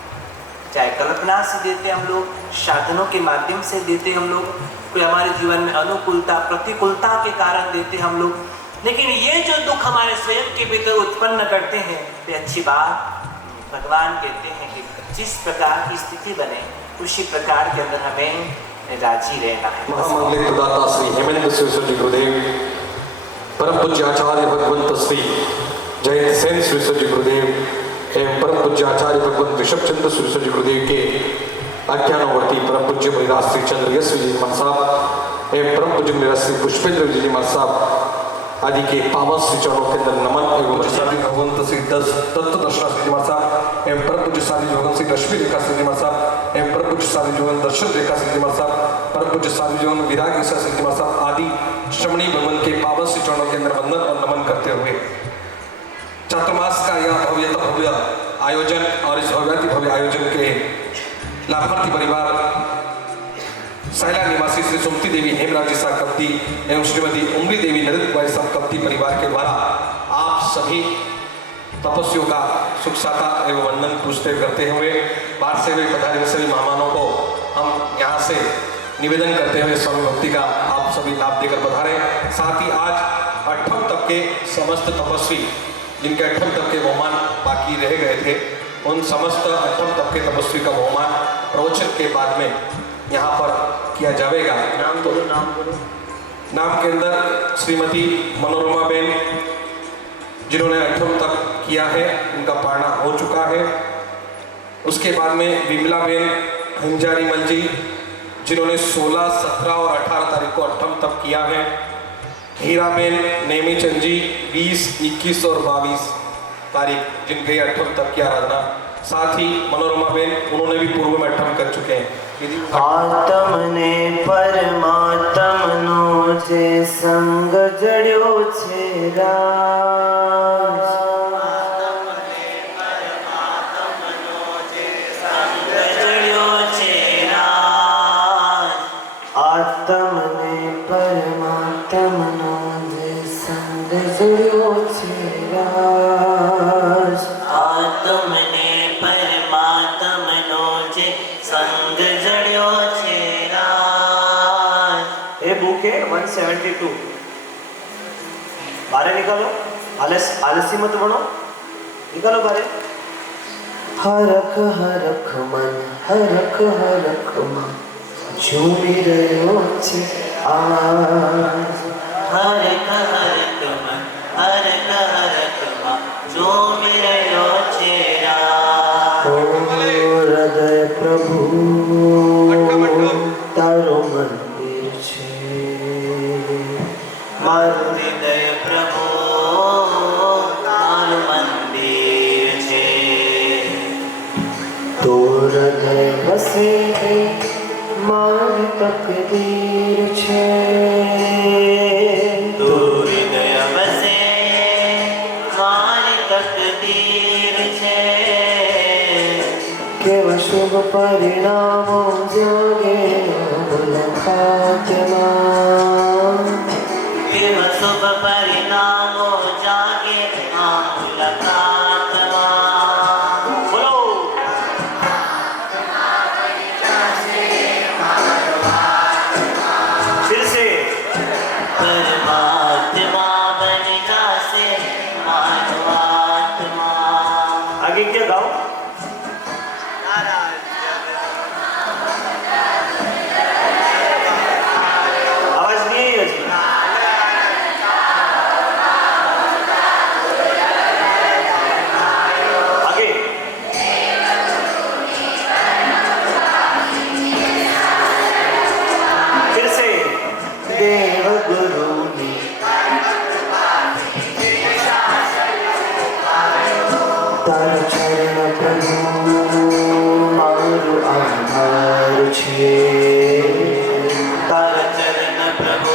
चाहे कल्पना से देते हम लोग, साधनों के माध्यम से देते हम लोग, कोई हमारे जीवन में अनुकूलता प्रतिकूलता के कारण देते हम लोग, लेकिन ये जो दुख हमारे स्वयं के भीतर उत्पन्न करते हैं, ये अच्छी बात भगवान कहते हैं कि जिस प्रकार की स्थिति बने उसी प्रकार के अंदर हमें राजी रहना है। महामंगले प्रदाता श्री हेमेंद्र सुरेश्वर जी गुरुदेव, परम पूज्य आचार्य भगवंत श्री जयंत सेन सुरेश्वर जी गुरुदेव एवं परम पूज्य आचार्य भगवंत ऋषभ चंद्र सुरेश्वर जी गुरुदेव के आज्ञानुवर्ती परम पूज्य मुनिराज श्री चंद्र यश जी महाराज साहब एवं परम पूज्य मुनिराज श्री पुष्पेंद्र जी महाराज साहब आदि के पावन श्री चरणों के अंदर नमन एवं साधी भगवंत श्री तत्व दर्शन श्री महाराज साहब एवं परम पूज्य साधी जोगन श्री रश्मि रेखा श्री महाराज साहब एवं परम पूज्य साधी जोगन दर्शन रेखा श्री महाराज साहब परम पूज्य साधी जोगन विराग श्री महाराज साहब आदि श्रमणी भगवान के पावन श्री चरणों के अंदर वंदन और नमन करते हुए चातुर्मास का यह भव्य आयोजन और इस भव्य आयोजन के लाभार्थी परिवार सैला निवासी श्री सुमति देवी हेमराज साहब कप्ती एवं श्रीमती उमरी देवी नरेंद्र भाई साहब कप्ती परिवार के द्वारा आप सभी तपस्वियों का सुख साता एवं वंदन पूछते करते हुए बाहर से हुए पधारे सभी मेहमानों को हम यहाँ से निवेदन करते हुए स्वामी भक्ति का आप सभी लाभ देकर पधारे। साथ ही आज 8वीं तक के समस्त तपस्वी जिनके 8वीं तक के बहुमान बाकी रह गए थे, उन समस्त 8वीं तक के तपस्वी का बहुमान प्रवचन के बाद में यहाँ पर किया जाएगा। नाम बोलो, नाम बोलो। नाम के अंदर श्रीमती मनोरमा बेन जिन्होंने 8वीं तक किया है, उनका पढ़ना हो चुका है। उसके बाद में विमला बेन हंजारी मल जी जिन्होंने 16, 17 और 18 तारीख को 8वीं तक किया है। हीरा बेन नेमीचंद जी 20, 21 और 22 तारीख जिनके 8वीं तक की आराधना। साथ ही मनोरमा बेन उन्होंने भी पूर्व में 8वीं कर चुके हैं। आत्म ने परमात्म नो जे संग जड़्यो छे राज, आत्म ने परमात्म नो जे संग जड़्यो छे राज, आत्म ने परमात्म नो जे संग जड़्यो छे राज। ये बुक है 172। बारे निकालो, आलसी मत बनो, निकालो बारे। हरख हरख मन, हरख हरख मन झूमी रह्यो छे आज, हरख हरख मन, हरख हरख मन झूमी रह्यो छे राज। ओ हृदय प्रभु तारो मंदिर छे, मारो हृदय प्रभु तारू मंदिर छे, तो हृदय बसे मारी तकदीर छे, तो हृदय बसे मारी तकदीर छे, केवल शुभ परिणामों जागे मुलाकात केवल शुभ परिणामों जागे मुलाकात बोलो। फिर से परमात्मा बन जासे मानवात्मा। आगे क्या गाओ? आवाज नहीं है इसमें। आगे फिर से देव गुरु ने तार चरण प्रभु मारू आभार छे तारा चरण प्रभु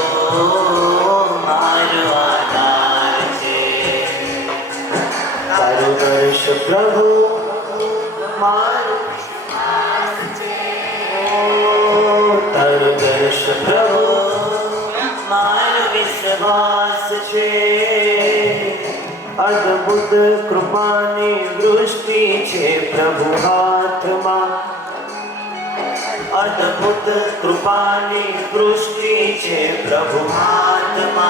मारो आधार छे। तारो दर्श प्रभु मारू तारो दर्श प्रभु मारो विश्वास છે અદ્ભુત કૃપાની વૃષ્ટિ છે પ્રભુ હાથમાં અદ્ભુત કૃપાની વૃષ્ટિ છે પ્રભુ હાથમાં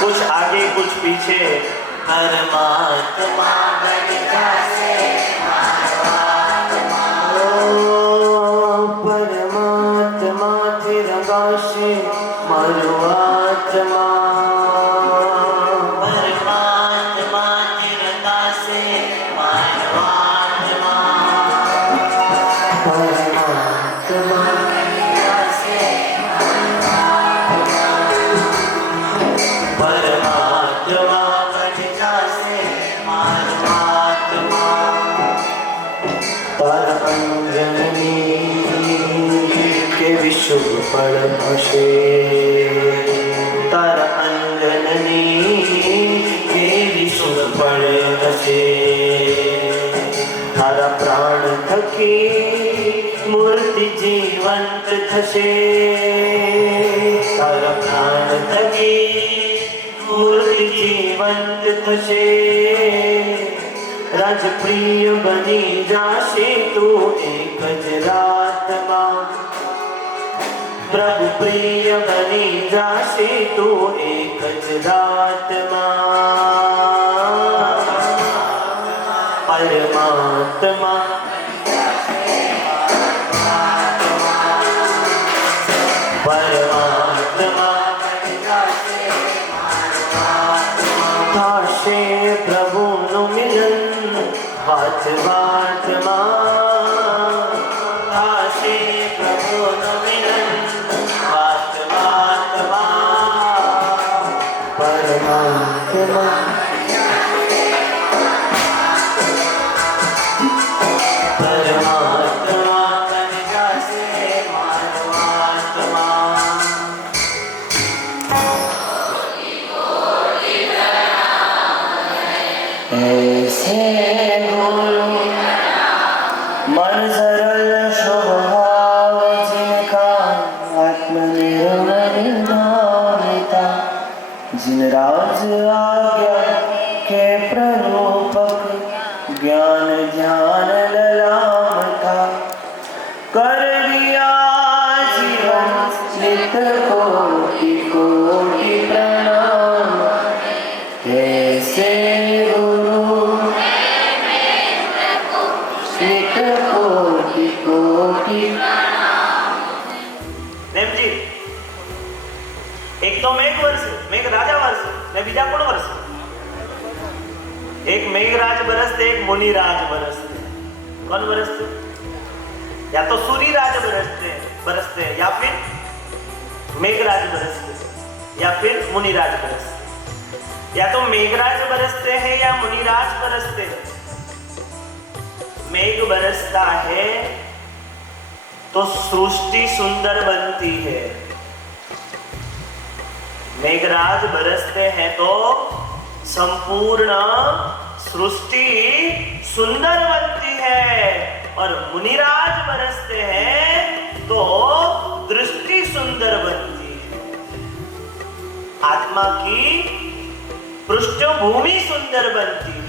कुछ आगे कुछ पीछे परमात्मा बन जासे परमात्मा થી રંગાશે મારો આત્મા परमात्मा तिरंगा से मानवात्मा પરમાત્મા से परमात्मा बन जासे मानवात्मा। તારા અંજની કેવી શુભ ફળ હશે તારા અંજની કેવી શુભ ફળ હશે તારા પ્રાણ થકી મૂર્તિ જીવંત થશે તારા પ્રાણ થકી મૂર્તિ જીવંત થશે राजप्रिय बनी जाशे तू एक ज रातमा प्रभु प्रिय बनी जाशे तू एक ज रातमा परमात्मा परमात्मा थाशे प्रभु नु मिलन बात बातमा आशे प्रभु नो मिलन बात बातमा परमात्मा परमात्मा बन जासे मानवात्मा। ऐसे गुरु मन सरल स्वभाव जिनका आत्मनिर्भर नामिता जिन राज आज्ञा के प्ररूपक ज्ञान ध्यान ललामता कर दिया जीवन नित कोटि कोटि प्रणाम ऐसे गुरु नित कोटि कोटि नेम जी एक तो मेघ वर्ष मेघ राजा वर्ष ने बीजा कोण वर्ष? एक मेघराज बरसते एक मुनिराज बरसते। कौन बरसते? या तो सूर्यराज बरसते या फिर मेघराज बरसते या फिर मुनिराज बरसते। या तो मेघराज बरसते हैं या मुनिराज बरसते हैं। मेघ बरसता है तो सृष्टि सुंदर बनती है। मेघराज बरसते हैं तो संपूर्ण सृष्टि सुंदर बनती है, और मुनिराज बरसते हैं तो दृष्टि सुंदर बनती है। आत्मा की पृष्ठभूमि सुंदर बनती है।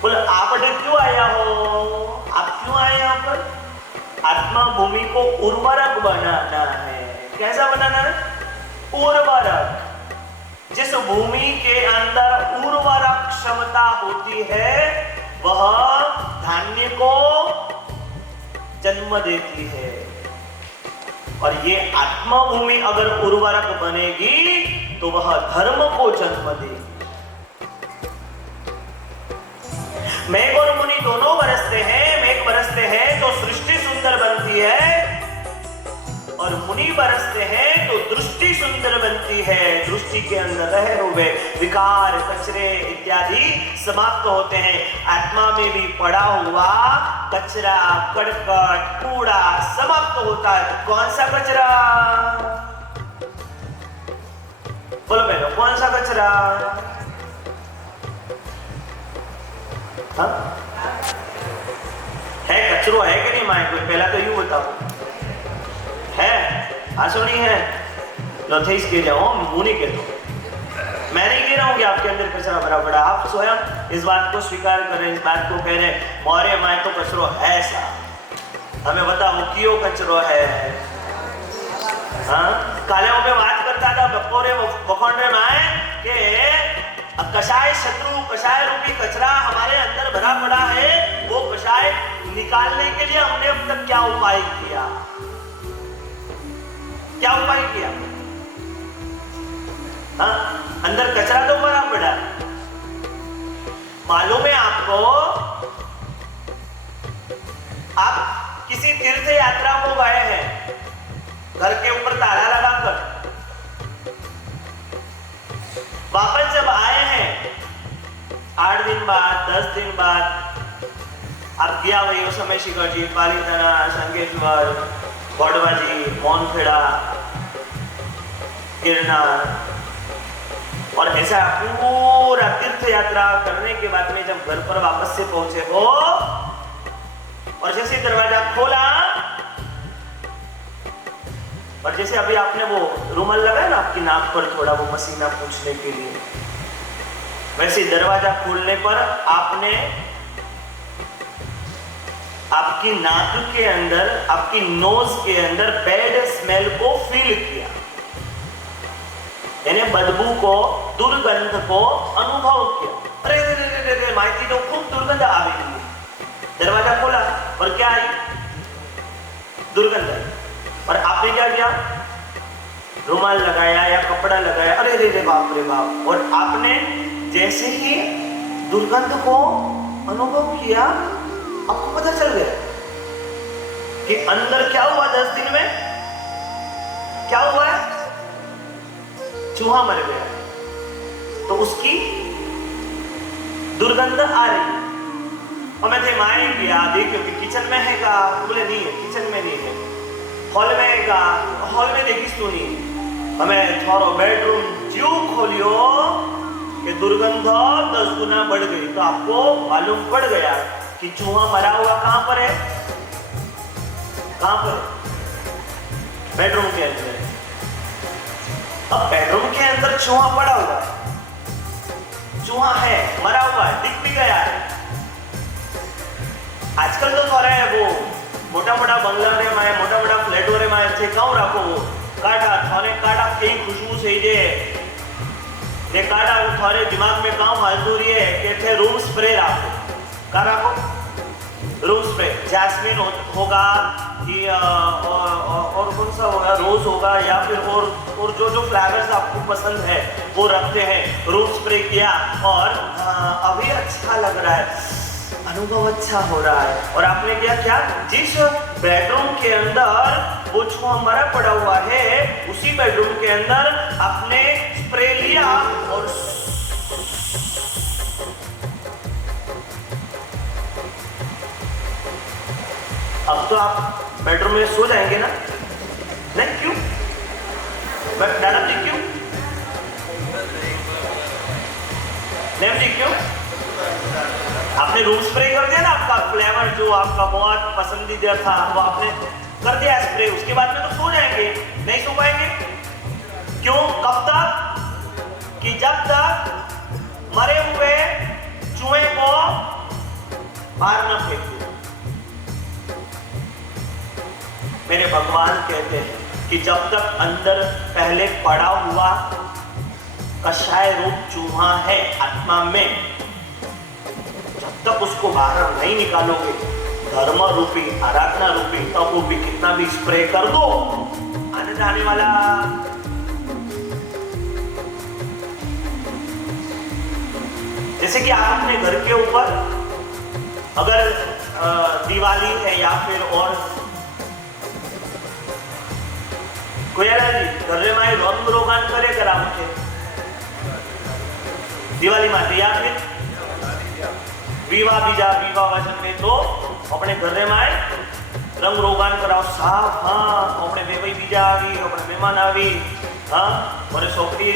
बोल आप क्यों आया हो? आप क्यों आए यहाँ पर? आत्मा भूमि को उर्वरक बनाना है। कैसा बनाना है? उर्वरक। जिस भूमि के अंदर उर्वरक क्षमता होती है वह धान्य को जन्म देती है, और ये आत्मा भूमि अगर उर्वरक बनेगी तो वह धर्म को जन्म देगी। मेघ और मुनि दोनों बरसते हैं। मेघ बरसते हैं तो सृष्टि सुंदर बनती है, और मुनि बरसते हैं तो दृष्टि सुंदर बनती है। दृष्टि के अंदर रह रूपे विकार, कचरे इत्यादि समाप्त होते हैं। आत्मा में भी पड़ा हुआ कचरा, कड़कट, कूड़ा समाप्त होता है। कौन सा कचरा? बोलो बहनों, कौन सा कचरा? हाँ? है कचरो है कि नहीं? माए कोई पहला तो यूं बताओ, है? आंसू नहीं है? लो थे इसके जाओ, मुनि के दो। मैं नहीं कह रहा हूं कि आपके अंदर कचरा भरा पड़ा। आप स्वयं इस बात को स्वीकार करें, इस बात को कह रहे हैं मोरे माए तो कचरो है सा। हमें बताओ क्यों कचरो है? हाँ? काले में बात करता था बपोरे बखोंडे माए के कषाय शत्रु, कषाय रूपी कचरा हमारे अंदर भरा पड़ा है। वो कषाय निकालने के लिए हमने अब तक क्या उपाय किया? क्या उपाय किया? हाँ? अंदर कचरा तो भरा पड़ा। मालूम है आपको? आप किसी तीर्थ यात्रा को गए हैं, घर के ऊपर ताला लगाकर, वापस जब आए हैं 8 दिन बाद, 10 दिन बाद, आप गया वही उस समय शिखर जी, पालीताना, संकेश्वर, बड़वाजी, मोनखेड़ा, गिरनार, और ऐसा पूरा तीर्थ यात्रा करने के बाद में जब घर पर वापस से पहुंचे हो, और जैसे दरवाजा खोला, और जैसे अभी आपने वो रुमाल लगाया ना आपकी नाक पर थोड़ा वो पसीना पूछने के लिए, वैसे दरवाजा खोलने पर आपने आपकी नाक के अंदर, आपकी नोज के अंदर बैड स्मेल को फील किया, यानी बदबू को, दुर्गंध को अनुभव किया। अरे रे रे रे रे, माइती तो खूब दुर्गंध आ रही है। दरवाजा खोला और क्या आई? दुर्गंध। और आपने क्या किया? रुमाल लगाया या कपड़ा लगाया, अरे रे रे बाप रे बाप। और आपने जैसे ही दुर्गंध को अनुभव किया, आपको पता चल गया कि अंदर क्या हुआ। 10 दिन में क्या हुआ है? चूहा मर गया, तो उसकी दुर्गंध आ रही। और मैं थे माए किया देखियो कि किचन में है का? बोले नहीं है, किचन में नहीं है। हॉल में है का? हॉल में देखिस तू नहीं। हमें थोड़ा बेडरूम ज्यू खोलियो कि दुर्गंध 10 गुना बढ़ गई। तो आपको मालूम पड़ गया कि चूहा मरा हुआ कहां पर है? कहां पर? बेडरूम के अंदर। अब बेडरूम के अंदर चूहा पड़ा हुआ है, चूहा है, मरा हुआ है, दिख भी गया है। आजकल तो थोड़ा वो मोटा मोटा बंगला रे माए, मोटा मोटा फ्लैट रे माए थे क्यों रखो काटा थोड़े काटा कई खुशबू से जे ये काटा थोड़े दिमाग में काम फालतू रही है कि थे रूम स्प्रे रखो। का रखो? Room spray. जैस्मिन होगा और कौन सा होगा? रोज होगा, या फिर और जो जो फ्लेवर्स आपको पसंद है वो रखते हैं। रूम स्प्रे किया और अभी अच्छा लग रहा है, अनुभव अच्छा हो रहा है। और आपने क्या जिस बेडरूम के अंदर वो चूहा मरा पड़ा हुआ है, उसी बेडरूम के अंदर आपने स्प्रे लिया और अब तो आप बेडरूम में सो जाएंगे ना? नहीं क्यों? दादा रूम स्प्रे कर दिया ना, आपका फ्लेवर जो आपका बहुत पसंदीदा था वो आपने कर दिया स्प्रे, उसके बाद में तो सो जाएंगे, नहीं सो पाएंगे। क्यों? कब तक? कि जब तक मरे हुए चूहे को बाहर न फेंक दे। मेरे भगवान कहते हैं कि जब तक अंदर पहले पड़ा हुआ कषाय रूप चूहा है आत्मा में, जब तक उसको बाहर नहीं निकालोगे, धर्म रूपी आराधना रूपी, तब वो भी कितना भी स्प्रे कर दो, आनंद आने वाला। जैसे कि आप अपने घर के ऊपर अगर दिवाली है या फिर और कोई घरे में रंग रोगान करे करा मुझे दिवाली माटे या फिर विवाह बीजा विवाह वचन में तो अपने घरे में रंग रोगान कराओ साफ। हाँ, अपने बेबई बीजा आवी, अपने मेहमान आवी, हाँ मारे छोकरी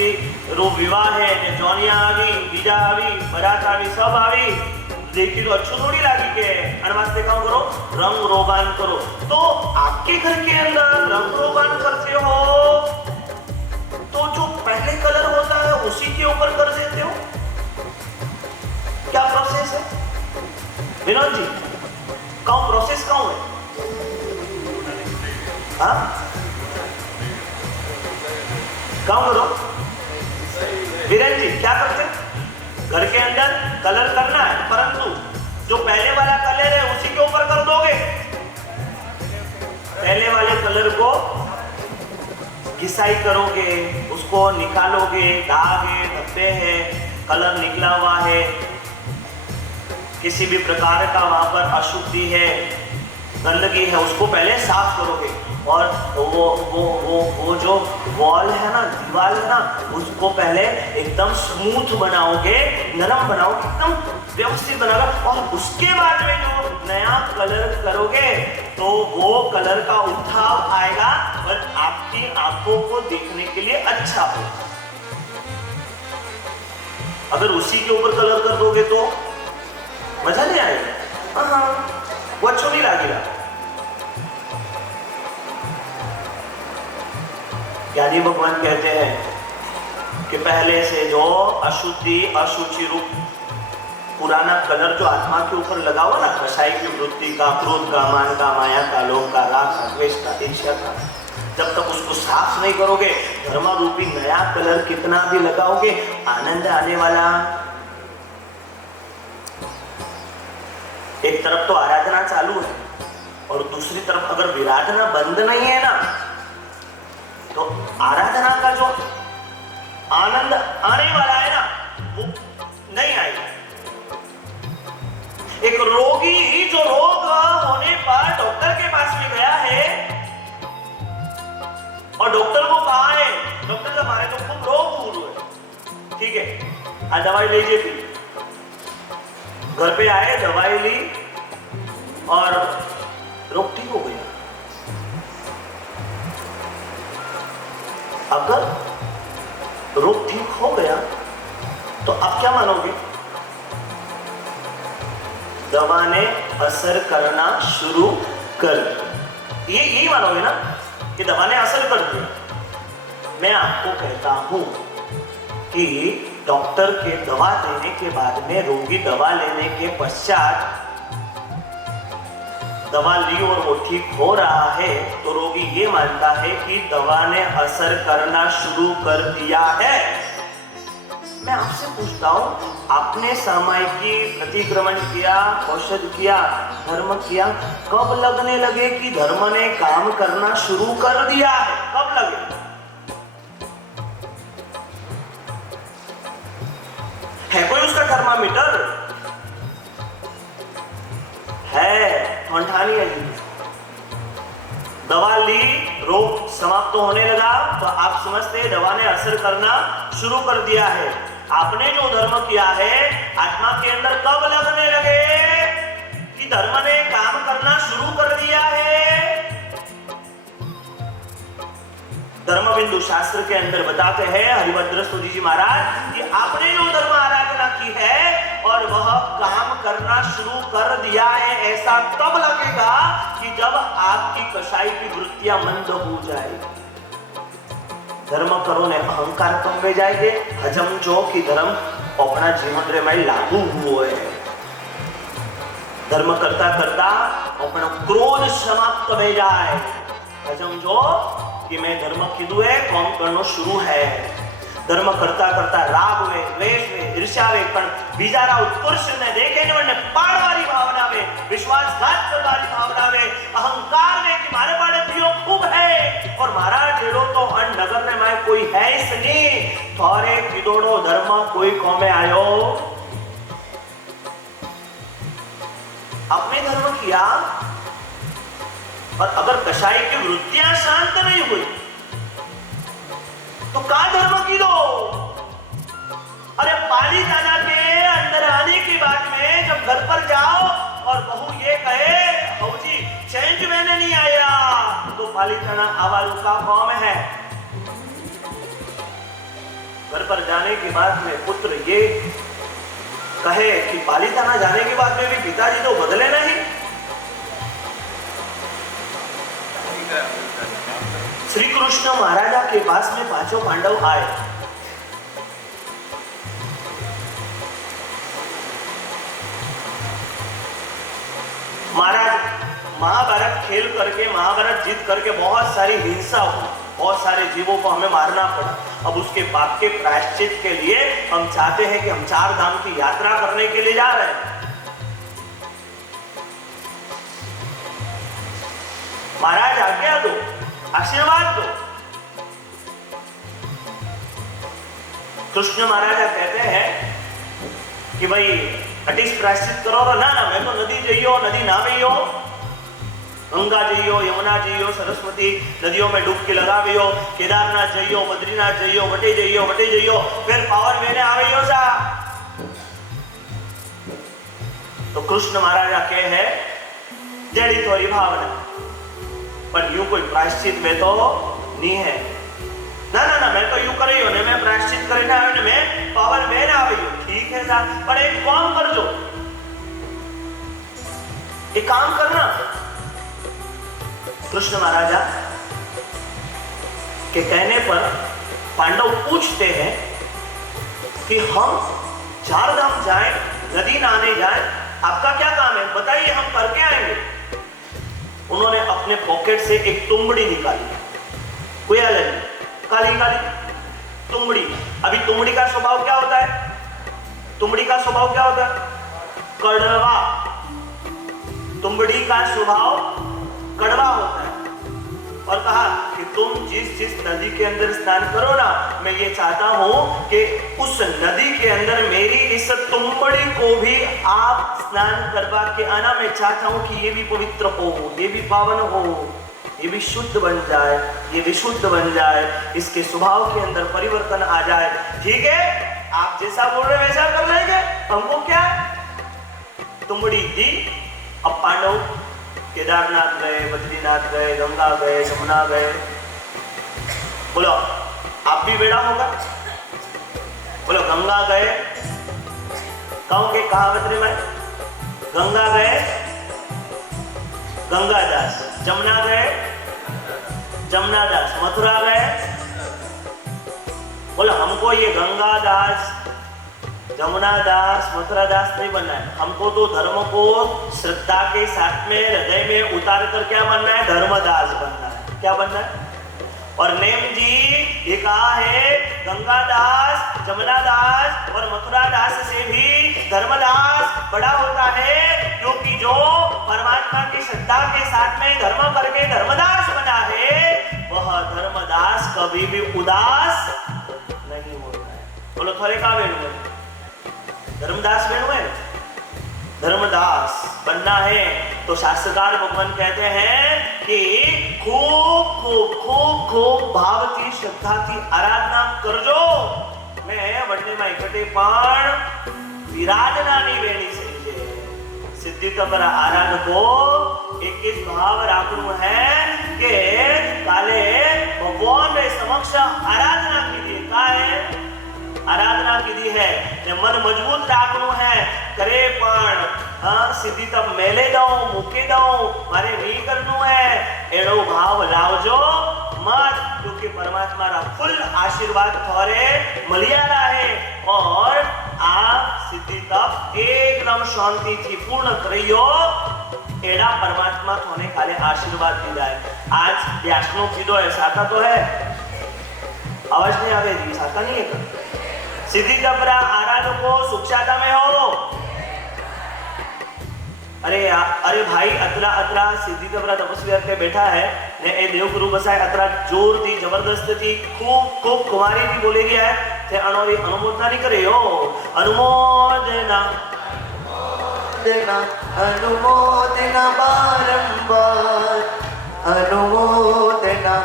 रो विवाह है ने जोनिया आवी, बीजा आवी, बरात आवी, सब आवी, देखी तो अच्छी थोड़ी लगी के अनवास्ते काम करो, रंग रोगान करो। तो आपके घर के अंदर रंग रोगान करते हो तो जो पहले कलर होता है उसी के ऊपर कर देते हो, क्या प्रोसेस है विनोद जी? कौन प्रोसेस कौन है? हाँ काम करो वीरेन जी, क्या करते? घर के अंदर कलर करना है, परंतु जो पहले वाला कलर है उसी के ऊपर कर दोगे। पहले वाले कलर को घिसाई करोगे, उसको निकालोगे, दाग है, धब्बे है, कलर निकला हुआ है, किसी भी प्रकार का वहां पर अशुद्धि है, गंदगी है, उसको पहले साफ करोगे। और वो जो वॉल है ना, दीवार है ना, उसको पहले एकदम स्मूथ बनाओगे, नरम बनाओगे, एकदम व्यवस्थित बनाओगे, और उसके बाद में जो नया कलर करोगे तो वो कलर का उठाव आएगा और आपकी आंखों को देखने के लिए अच्छा होगा। अगर उसी के ऊपर कलर कर दोगे तो मजा नहीं आएगा, हाँ वो अच्छा नहीं लगेगा। ज्ञानी भगवान कहते हैं कि पहले से जो अशुद्धि अशुचि रूप पुराना कलर जो आत्मा के ऊपर लगा हुआ ना, कषाय की वृत्ति का, क्रोध का, मान का, माया का, लोभ का, राग का, द्वेष का, ईर्ष्या का, जब तक उसको साफ नहीं करोगे, धर्म रूपी नया कलर कितना भी लगाओगे, आनंद आने वाला। एक तरफ तो आराधना चालू है और दूसरी तरफ अगर विराधना बंद नहीं है ना, तो आराधना का जो आनंद आने वाला है ना वो नहीं आएगा। एक रोगी जो रोग होने पर डॉक्टर के पास में गया है और डॉक्टर को कहा है, डॉक्टर साहब हमारे तो खूब रोग हो रहे हैं, ठीक है आज दवाई लीजिए थी। घर पे आए, दवाई ली और रोग ठीक हो गया। अगर रोग ठीक हो गया तो आप क्या मानोगे? दवा ने असर करना शुरू कर दिया, यही मानोगे ना कि दवा ने असर कर दिया। मैं आपको कहता हूं कि डॉक्टर के दवा देने के बाद में रोगी दवा लेने के पश्चात दवा ली और वो ठीक हो रहा है तो रोगी ये मानता है कि दवा ने असर करना शुरू कर दिया है। मैं आपसे पूछता हूं, आपने सामायिकी प्रतिक्रमण किया, औषध किया, धर्म किया, कब लगने लगे कि धर्म ने काम करना शुरू कर दिया है? कब लगे? है कोई उसका थर्मामीटर? है, ठंडानी है जी। दवा ली, रोग समाप्त होने लगा तो आप समझते दवा ने असर करना शुरू कर दिया है। आपने जो धर्म किया है आत्मा के अंदर कब लगने लगे कि धर्म ने काम करना शुरू कर दिया है? धर्मबिंदु शास्त्र के अंदर बताते हैं हरिभद्र स्तुति जी महाराज कि आपने जो धर्म आराधना की है और और वह काम करना शुरू कर दिया है, ऐसा तब लगेगा कि जब आपकी कसाई की वृत्तियां मंद हो जाएगी। धर्म करो ने अहंकार कम में जाएंगे, हजम जो कि धर्म अपना जीवन रे में लागू हुआ है। धर्म करता करता अपना क्रोध समाप्त हो जाए, हजम जो कि मैं धर्म कीधु है काम करना शुरू है। धर्म करता करता राग वे, द्वेष वे, ईर्ष्या वे, पण बीजारा उत्कर्ष ने देखे ने वने पाड़वारी भावना वे, विश्वासघात करवारी भावना वे, अहंकार वे कि मारे पाड़े पियो खूब है और मारा जेड़ो तो अन नगर ने में कोई है इस नहीं, थारे किदोड़ो धर्म कोई कोमे आयो। आपने धर्म किया और अगर कसाई की वृत्तियां शांत नहीं हुई तो का धर्म की दो। अरे पाली दादा के अंदर आने के बाद में जब घर पर जाओ और बहू ये कहे बहूजी चेंज मैंने नहीं आया, तो पाली दादा आवाज़ का कौम है। घर पर जाने के बाद में पुत्र ये कहे कि पाली दादा जाने के बाद में भी पिताजी तो बदले नहीं। श्री कृष्ण महाराजा के पास में पांचों पांडव आए। महाराज महाभारत खेल करके, महाभारत जीत करके बहुत सारी हिंसा हुई, बहुत सारे जीवों को हमें मारना पड़ा। अब उसके पाप के प्रायश्चित के लिए हम चाहते हैं कि हम 4 धाम की यात्रा करने के लिए जा रहे हैं। महाराज आज्ञा दो, आशीर्वाद दो। कृष्ण महाराजा कहते हैं कि भाई अटिस प्रायश्चित करो। ना ना मैं तो नदी जइयो, नदी ना भइयो, गंगा जइयो, यमुना जइयो, सरस्वती नदियों में डुबकी लगावियो, केदारनाथ जइयो, बद्रीनाथ जइयो, वटे जइयो, फिर पावन मैंने आवियो सा। तो कृष्ण महाराजा कहे है जड़ी थोड़ी भावना, पर यूं कोई प्रायश्चित में तो नहीं है। ना ना ना मैं तो यूं करियो ने मैं प्रायश्चित करने आवे ने मैं पावन में ना आवियो। ठीक है साहब, पर एक काम कर जो, एक काम करना। कृष्ण महाराजा के कहने पर पांडव पूछते हैं कि हम 4 धाम जाएं, नदी नहाने जाएं, आपका क्या काम है बताइए, हम करके आएंगे। उन्होंने अपने पॉकेट से एक तुंबड़ी निकाली, काली काली तुंबड़ी। अभी तुंबड़ी का स्वभाव क्या होता है? तुंबड़ी का स्वभाव क्या होता है? कड़वा। तुंबड़ी का स्वभाव कड़वा होता है। और कहा कि तुम जिस नदी के अंदर स्नान करो ना, मैं ये चाहता हूं कि उस नदी के अंदर मेरी इस तुंबड़ी को भी आप स्नान करवा के आना। मैं चाहता हूं कि ये भी पवित्र हो, ये भी पावन हो, ये भी शुद्ध बन जाए, ये विशुद्ध बन जाए, इसके स्वभाव के अंदर परिवर्तन आ जाए। ठीक है, आप जैसा बोल रहे वैसा कर लेंगे, हमको क्या। तुंबड़ी दी। अब पांडव केदारनाथ गए, बद्रीनाथ गए, गंगा गए, यमुना गए। बोलो आप भी बेड़ा होगा। बोलो गंगा गए, कहोगे कहावत में गंगा गए गंगादास, जमुना गए जमुनादास, मथुरा गए। बोलो हमको ये गंगादास, जमुनादास, मथुरादास नहीं बनना है। हमको तो धर्म को श्रद्धा के साथ में हृदय में उतार कर क्या बनना है? धर्मदास बनना है। क्या बनना है? और नेम जी ये कहा है गंगादास, जमुनादास और मथुरादास से भी धर्मदास बड़ा होता है, क्योंकि जो परमात्मा की श्रद्धा के साथ में धर्म करके धर्मदास बना है, वह धर्मदास कभी भी उदास नहीं होता है। बोलो थोड़े का वेणु है? धर्मदास वेणु है। धर्मदास बनना है तो शास्त्रकार भगवान कहते हैं कि खूब खूब खूब खूब भाव की श्रद्धा की आराधना करजो। मैं वंडे में इकट्ठे पण विराजनानी वेणी से सिद्धि तमरा आराधको एक इस भाव राखनु है कि काले भगवान ने समक्ष आराधना कीजिए। का है આરાધના કીધી હે ને મન મજબૂત રાખવું હે કરે પણ સીધી તપ મેલે દઉં મૂકી દઉં મારે નહીં કરવું હે એનો ભાવ લાવજો मत क्योंकि परमात्मा रा फुल आशीर्वाद थोड़े मलिया रहे और आप सिद्धि तप एकदम शांति थी पूर्ण करियो एड़ा परमात्मा थोने काले आशीर्वाद दी जाए आज व्यासनो कीधो है साता तो है आवाज नहीं आवे जी साता नहीं है सिद्धि तप रा आराधको सुखशाता में हो अरे भाई अतरा सिद्धि तपरा तपस्वी करके बैठा है ने ए देवगुरु बसाए अतरा जोर थी जबरदस्त थी खूब कुमारी थी बोले गया है ते अनोरी अनुमोदना नहीं करे हो अनुमोदना देना अनुमोदना बारंबार अनुमोदना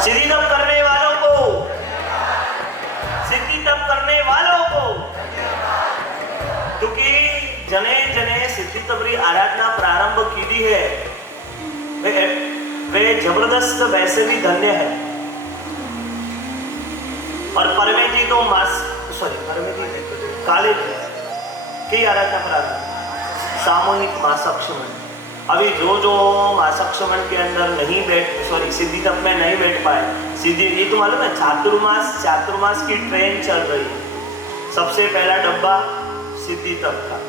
सिद्धि तप करने वालों को सिद्धि तप करने वालों को क्योंकि जने जने सिद्धि तपरी आराधना प्रारंभ की दी है वे जबरदस्त वैसे भी धन्य है और परमेती तो काले की आराधना प्रारंभ सामूहिक मासक क्षमण अभी जो मासक क्षमण के अंदर नहीं सिद्धि तप में नहीं बैठ पाए सिद्धि ये तो मालूम है चातुर्मास की ट्रेन चल रही है सबसे पहला डब्बा सिद्धि तप का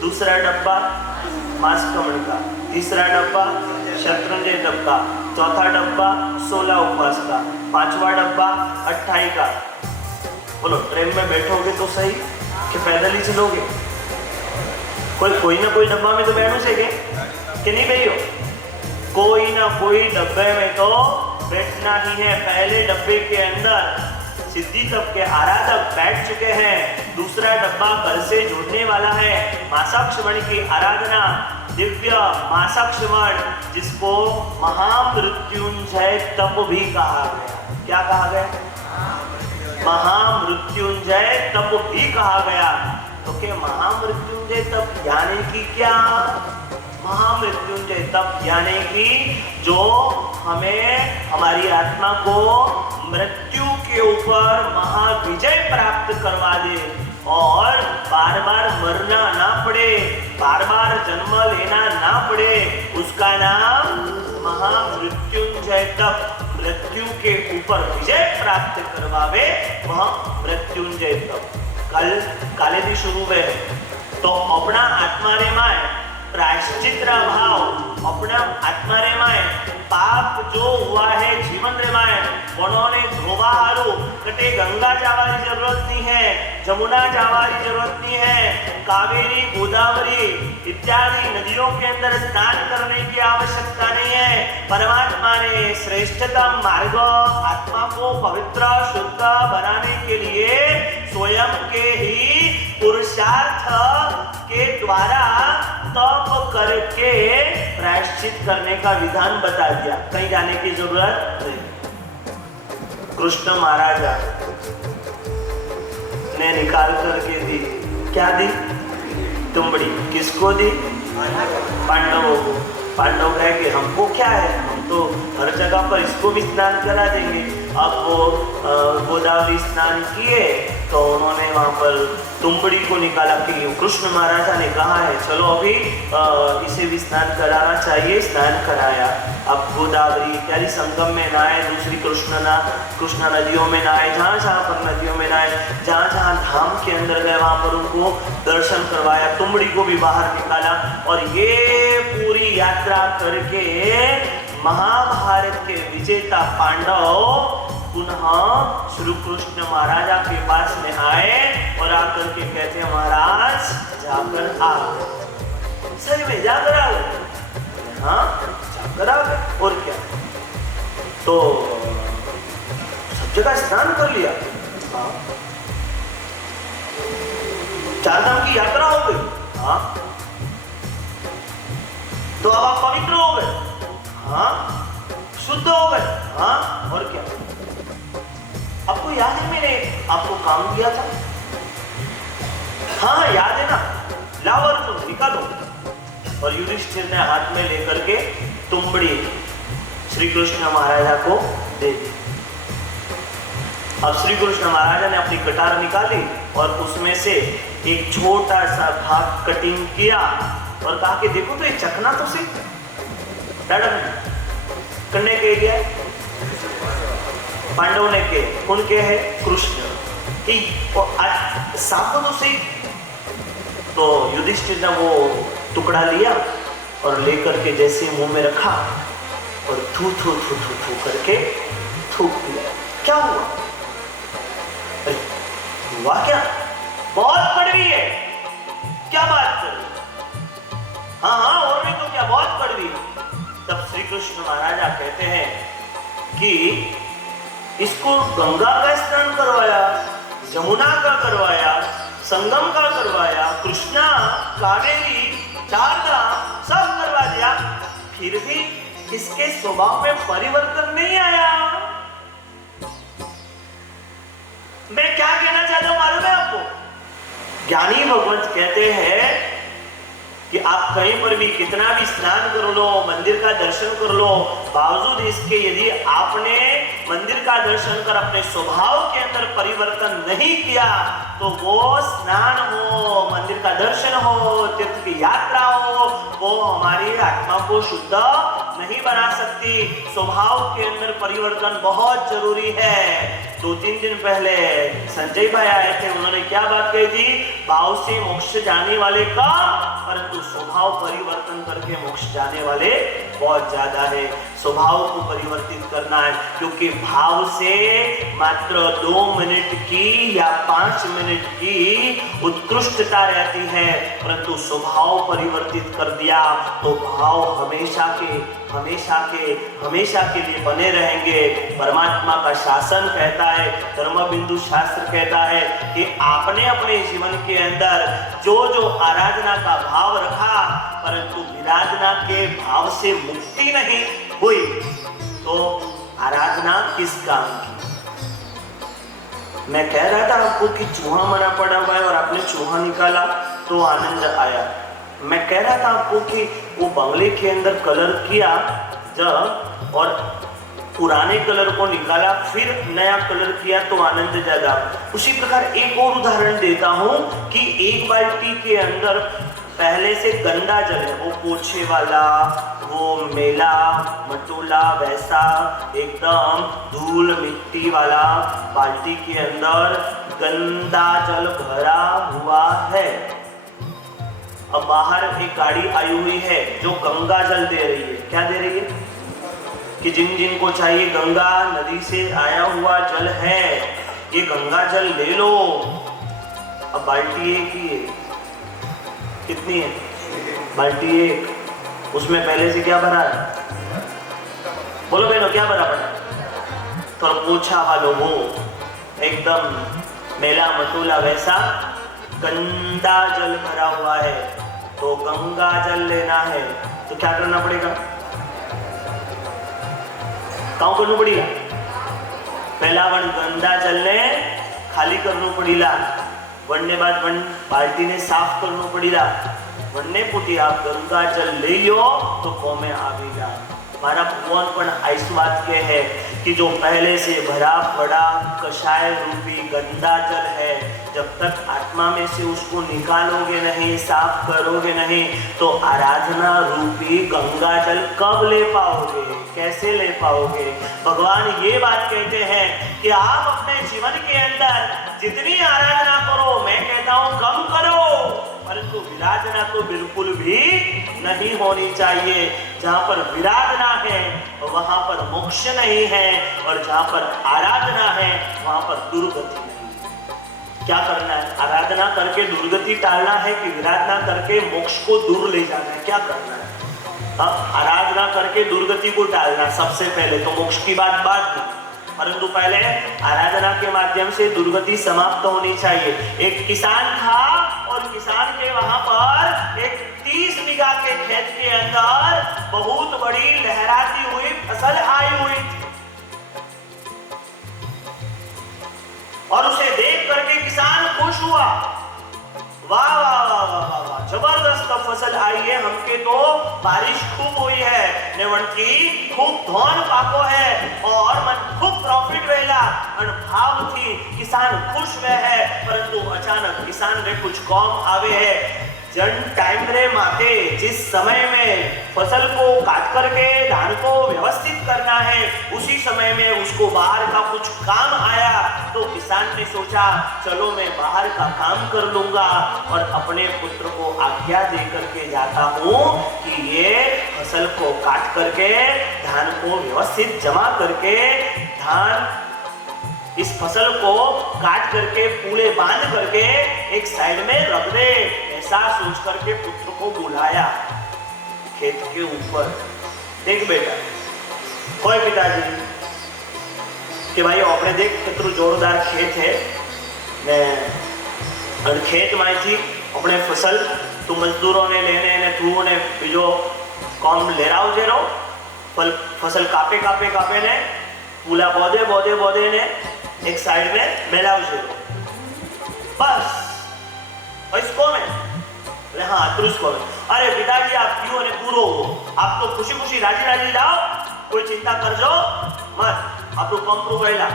दूसरा डब्बा मासकमण का तीसरा डब्बा शत्रुंजय तप का चौथा डब्बा 16 उपवास का पांचवा डब्बा 28 का बोलो ट्रेन में बैठोगे तो सही कि पैदल ही चलोगे कोई ना कोई डब्बा में तो बैठो से कि नहीं बैठो कोई ना कोई डब्बे में तो बैठना ही है पहले डब्बे के अंदर सिद्धि तप के आराधक बैठ चुके हैं दूसरा डब्बा कल से जुड़ने वाला है मासक क्षमण की आराधना दिव्य मासक क्षमण जिसको महामृत्युंजय तप भी कहा गया क्या कहा गया महामृत्युंजय तप भी कहा गया तो क्या महामृत्युंजय तप यानी कि क्या महामृत्युंजय तप यानी कि जो हमें हमारी आत्मा को मृत्यु के ऊपर महाविजय प्राप्त करवा दे और बार बार मरना ना पड़े बार बार जन्म लेना ना पड़े उसका नाम महामृत्युंजय तप मृत्यु के ऊपर विजय प्राप्त करवावे वह मृत्युंजय तप कल काले भी शुरू हुए तो अपना आत्मा रे माए प्रायश्चित भाव अपना आत्मा रे माए पाप जो हुआ है जीवन रे माए उन्होंने धोवा हारू कटे गंगा जावारी जरूरत नहीं है जमुना जावारी जरूरत नहीं है कावेरी गोदावरी इत्यादि नदियों के अंदर स्नान करने की आवश्यकता नहीं है परमात्मा ने श्रेष्ठतम मार्ग आत्मा को पवित्र शुद्ध बनाने के लिए स्वयं के ही पुरुषार्थ के द्वारा तप करके प्रायश्चित करने का विधान बता दिया कहीं जाने की जरूरत नहीं कृष्ण महाराजा ने निकाल करके दी क्या दी तुमड़ी किसको दी पांडवों को पांडव कहे कि हमको क्या है हम तो हर जगह पर इसको भी स्नान करा देंगे अब वो गोदावरी स्नान किए तो उन्होंने वहां पर तुंबड़ी को निकाला कि कृष्ण महाराजा ने कहा है चलो अभी इसे भी स्नान कराना चाहिए स्नान कराया अब गोदावरी इत्यादि संगम में नहाए दूसरी कृष्णा नदियों में नहाए जहाँ पर नदियों में नहाए जहाँ धाम के अंदर गए वहां पर उनको दर्शन करवाया तुंबड़ी को भी बाहर निकाला और ये पूरी यात्रा करके महाभारत के विजेता पांडव पुनः श्री कृष्ण महाराजा के पास में आए और आकर के कहते हैं महाराज जाकर आ सही में जाकर आ गए हाँ जाकर आ गए और क्या तो सब जगह स्नान कर लिया हाँ चार धाम की यात्रा हो गई हाँ तो अब आप पवित्र हो गए हाँ शुद्ध हो गए हाँ और क्या आपको याद है मैंने आपको काम दिया था हाँ याद है ना लाओ अर्जुन निकालो और युधिष्ठिर ने हाथ में लेकर के तुंबड़ी श्री कृष्ण महाराजा को देख। अब श्री कृष्ण महाराज ने अपनी कटार निकाली और उसमें से एक छोटा सा भाग कटिंग किया और कहा कि देखो तो ये चखना तो सही करने के लिए पांडव ने के कौन के है कृष्ण की आज साफ तो सही। तो युधिष्ठिर ने वो टुकड़ा लिया और लेकर के जैसे मुंह में रखा और थू थू थू थू थू करके थूक दिया। क्या हुआ? हुआ क्या? बहुत कड़वी है। क्या बात कर? हाँ हाँ और नहीं तो क्या, बहुत कड़वी। तब श्री कृष्ण महाराजा कहते हैं कि इसको गंगा का स्नान करवाया, यमुना का करवाया, संगम का करवाया, कृष्णा कावेरी चारधाम सब करवा दिया, फिर भी इसके स्वभाव में परिवर्तन नहीं आया। मैं क्या कहना चाहता हूं मालूम है आपको? ज्ञानी भगवंत कहते हैं कि आप कहीं पर भी कितना भी स्नान कर लो, मंदिर का दर्शन कर लो, बावजूद इसके यदि आपने मंदिर का दर्शन कर अपने स्वभाव के अंदर परिवर्तन नहीं किया तो वो स्नान हो, मंदिर का दर्शन हो, तीर्थ की यात्रा हो, वो हमारी आत्मा को शुद्ध नहीं बना सकती। स्वभाव के अंदर परिवर्तन बहुत जरूरी है। 2-3 दिन पहले संजय भाई आए थे, उन्होंने क्या बात कही थी? भाव से मोक्ष जाने वाले कम, परंतु स्वभाव परिवर्तन करके मोक्ष जाने वाले बहुत ज्यादा है। स्वभाव को परिवर्तित करना है, क्योंकि भाव से मात्र 2 मिनट की या 5 मिनट की उत्कृष्टता रहती है, परंतु स्वभाव परिवर्तित कर दिया तो भाव हमेशा के लिए बने रहेंगे। परमात्मा का शासन कहता है, धर्म बिंदु शास्त्र कहता है कि आपने अपने जीवन के अंदर जो जो आराधना का भाव रखा, परंतु विराधना के भाव से मुक्ति नहीं हुई, तो आराधना किस काम की? मैं कह रहा था आपको कि चूहा मना पड़ा हुआ है और आपने चूहा निकाला तो आनंद आया। मैं कह रहा था आपको कि वो बंगले के अंदर कलर किया जब और पुराने कलर को निकाला फिर नया कलर किया तो आनंद ज्यादा। उसी प्रकार एक और उदाहरण देता हूं कि एक बाल्टी के अंदर पहले से गंदा जल है, वो पोछे वाला, वो मेला मटोला वैसा एकदम धूल मिट्टी वाला बाल्टी के अंदर गंदा जल भरा हुआ है। अब बाहर एक गाड़ी आई हुई है जो गंगा जल दे रही है। क्या दे रही है? कि जिन जिन को चाहिए गंगा नदी से आया हुआ जल है, ये गंगा जल ले लो। अब बाल्टी एक ही है, कितनी है? बाल्टी एक, उसमें पहले से क्या भरा है? बोलो बहनों क्या भरा पड़ा? तो पूछा वालो वो एकदम मेला मटोला वैसा गंदा जल भरा हुआ है, तो गंगा जल लेना है तो क्या करना पड़ेगा? काउ करना पड़ेगा? पहला वन गंदा जल ने खाली करना पड़ेगा, वनने बाद वन बाल्टी ने साफ करना पड़ेगा, वनने पुटी आप गंगा जल ले लो तो कोमे आवेगा। मारा भगवान पण इस बात के है कि जो पहले से भरा पड़ा कषाय रूपी गंदा जल है, जब तक आत्मा में से उसको निकालोगे नहीं, साफ करोगे नहीं, तो आराधना रूपी गंगा जल कब ले पाओगे? कैसे ले पाओगे? भगवान ये बात कहते हैं कि आप अपने जीवन के अंदर जितनी आराधना करो, मैं कहता हूं कम करो, परंतु विराधना तो बिल्कुल भी नहीं होनी चाहिए। जहां पर विराधना है वहां पर मोक्ष नहीं है, और जहां पर आराधना है वहां पर दुर्गति नहीं। क्या करना है? आराधना करके दुर्गति टालना है कि विराधना करके मोक्ष को दूर ले जाना है? क्या करना है? अब आराधना करके दुर्गति को टालना सबसे पहले, तो मोक्ष की बात बाद में, परंतु पहले आराधना के माध्यम से दुर्गति समाप्त होनी चाहिए। एक किसान था और किसान के वहां पर एक 30 बीघा के खेत के अंदर बहुत बड़ी लहराती हुई फसल आई हुई थी, और उसे देख करके किसान खुश हुआ। वाह वाह वाह वाह वाह, जबरदस्त फसल आई है हमके तो बारिश खूब हुई है नेवंती खूब धन पाको है और मन खूब प्रॉफिट रहेला और भाव थी किसान खुश में है परंतु अचानक किसान रे कुछ कम आवे है जन टाइम रे माते जिस समय में फसल को काट करके धान को व्यवस्थित करना है उसी समय में उसको बाहर का कुछ काम आया तो किसान ने सोचा चलो मैं बाहर का काम कर लूंगा और अपने पुत्र को आज्ञा दे करके जाता हूँ कि ये फसल को काट करके धान को व्यवस्थित जमा करके धान इस फसल को काट करके पूले बांध करके एक साइड में रख दे ऐसा सोच करके पुत्र को बुलाया खेत के ऊपर देख बेटा कोई पिताजी कि भाई अपने देख कितना जोरदार खेत है ने और खेत में थी अपने फसल तू मजदूरों ने लेने ने तू ने बीजो कौन ले रहा हो जे रहो फसल कापे कापे कापे ने पूला बोदे बोदे बोदे ने एक साइड में मेलाव जो बस इसको में अरे हाँ तुरस्को में अरे पिताजी आप क्यों ने पूरो हो आप तो खुशी खुशी राजी राजी जाओ कोई चिंता कर जो मत आप लोग कम प्रोवाइला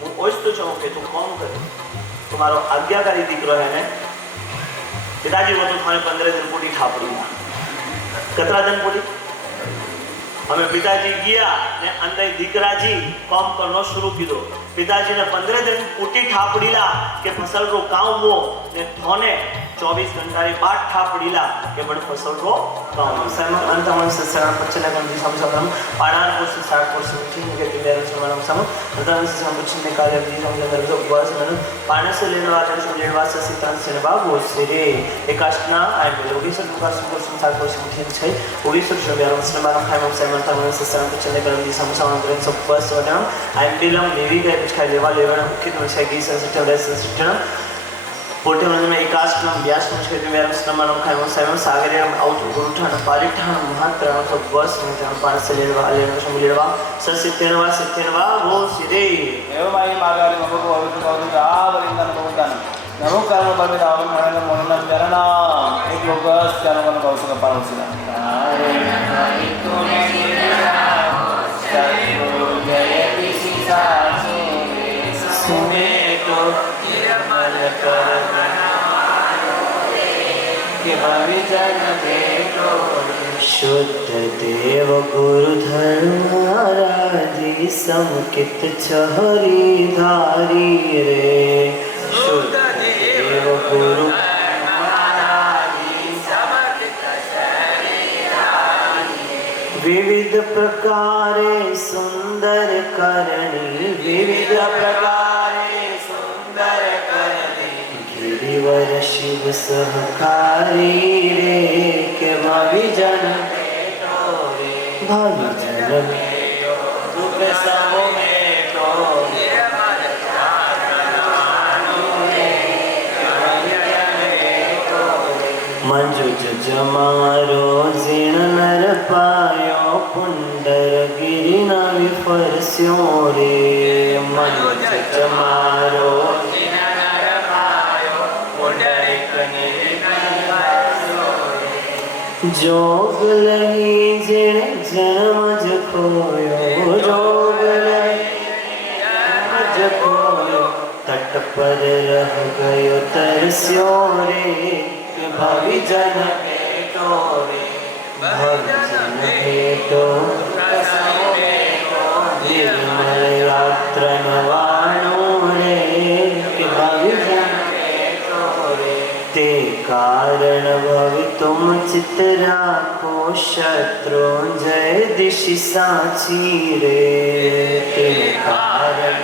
હું ઓછ તો છું કે તું કોમ કરે તમારો આજ્ઞાકારી દીકરો હે ને पिताजी वो तो थाने 15 दिन पूरी ठापड़ी कतरा दिन पूरी हमें पिताजी गया ने अंदर दीकराजी काम करना शुरू कीधो पिताजी ने 15 दिन पूटी ठापड़ीला के फसल रो काम वो ने थोने 24 घंटा रे बाद ठापड़ीला के बड़ फसल रो काम सम अंतमन से सरण पचले गन दी समझम पाणान को से 60 कोर्स उठी के दिलेर समरम सम अंतमन से हम पचने कार्य दी समझम जो बस मन पाणे से लेने वाले से लेवा से सितान से बाबू सिरे एकाष्टना एंड लोगी से दुकान से कोर्स 60 कोर्स उठी छै ओगी से जो यार मुस्लिम बार खाए हम से अंतमन से सरण पचले गन दी समझम अंतरन सब बस वना आई बिलोंग नेवी के कुछ खाए लेवा लेवा कितने से की सेंसिटिव सेंसिटिव पोटे मन में एकाष्ट नाम व्यास मुझे के मेरा मुस्लिम नाम खाए हम सेवन सागरे हम आउट गुरुठान पारिठान महात्र तो बस में हम पार से लेवा लेवा समुलेवा ससितेनवा वो सिरे एवमाई मागारी मगो अवितु अवितु आवरिंदन बहुतन नमो कर्म बलि रावण मरण मनन चरण एक लोकस चरण कौशल पारसिना अरे हरि तूने सतगुरु जयति सीसासु सुने तो निर्मल कर के भविजन भेटो शुद्ध देव गुरु धर्म आराधी समकित चहरी धारी रे शुद्ध देव गुरु विविध प्रकारे सुंदर करणी विविध प्रकारे सुंदर करणी गिरिवर शिव सहकारी रे के भविजन भेटो रे भविजन भेटो दुख सब मेटो मंजुज जमारो जिण नर पायो पुंडर गिरि न विफरस्यो रे मंजुज जमारो जिण नर पायो पुंडर गिरि न विफरस्यो रे जोग लही जिण जन्मज खोयो जोग लही जन्मज खोयो तट पर रह गयो तरस्यो रे भविजन भेटो रे भविजन भेटो निर्मल यात्र नवाणो रे भविजन भेटो रे ते कारण भवि तुम चित राखो शत्रुंजय दिशि साची रे ते कारण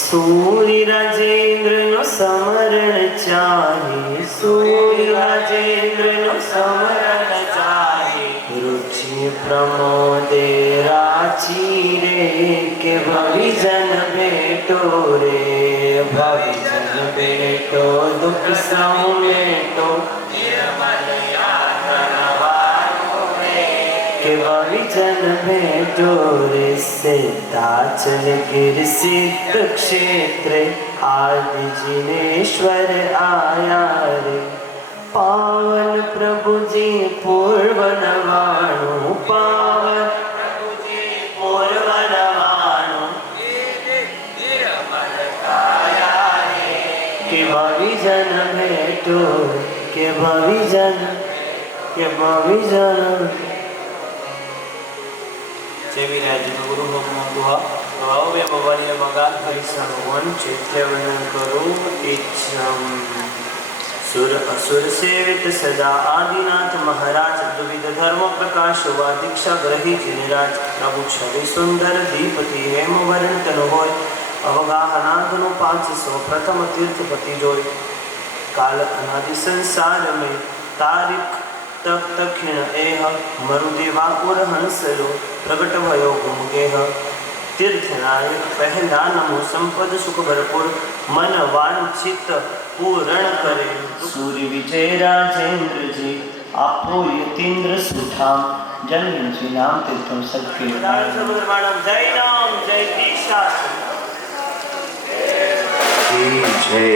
सूर्य राजेंद्र नो समरण चाहे सूर्य राजेंद्र नो समरण चाहे रुचि प्रमोदे राची रे के भविजन भेटो रे भविजन भेटो दुख समेटो निर्मल यात्रा नवानो रे के के विजन में डोरे से दाचल गिर सिद्ध क्षेत्र आदि जिनेश्वर आया रे। पावन प्रभु जी पूर्व नवाणु पावन प्रभु जी पूर्व नवाणु के विजन में डोरे के विजन गुरु भगवान भाव में भवानी मगान परिश्रम वंचित वर्णन करो इच्छम सुर असुर सेवित सदा आदिनाथ महाराज द्विविध धर्म प्रकाश व दीक्षा ग्रही जिनराज प्रभु छवि सुंदर दीपति हेम वरण तनु होय अवगाहना धनु 500 प्रथम तीर्थपति जोय काल अनादि संसार में तारिक तक तखिण एह मरुदेवा उर हंसलो प्रगट भयो गुमगेह तीर्थनायक पहला नमो संपद सुख भरपुर मन वांछित पूर्ण करे। सूर्य विजय राजेंद्र जी आपो यतीन्द्र सुठाम जन्म जी नाम तीर्थम सबके जय नाम जय दीक्षा जय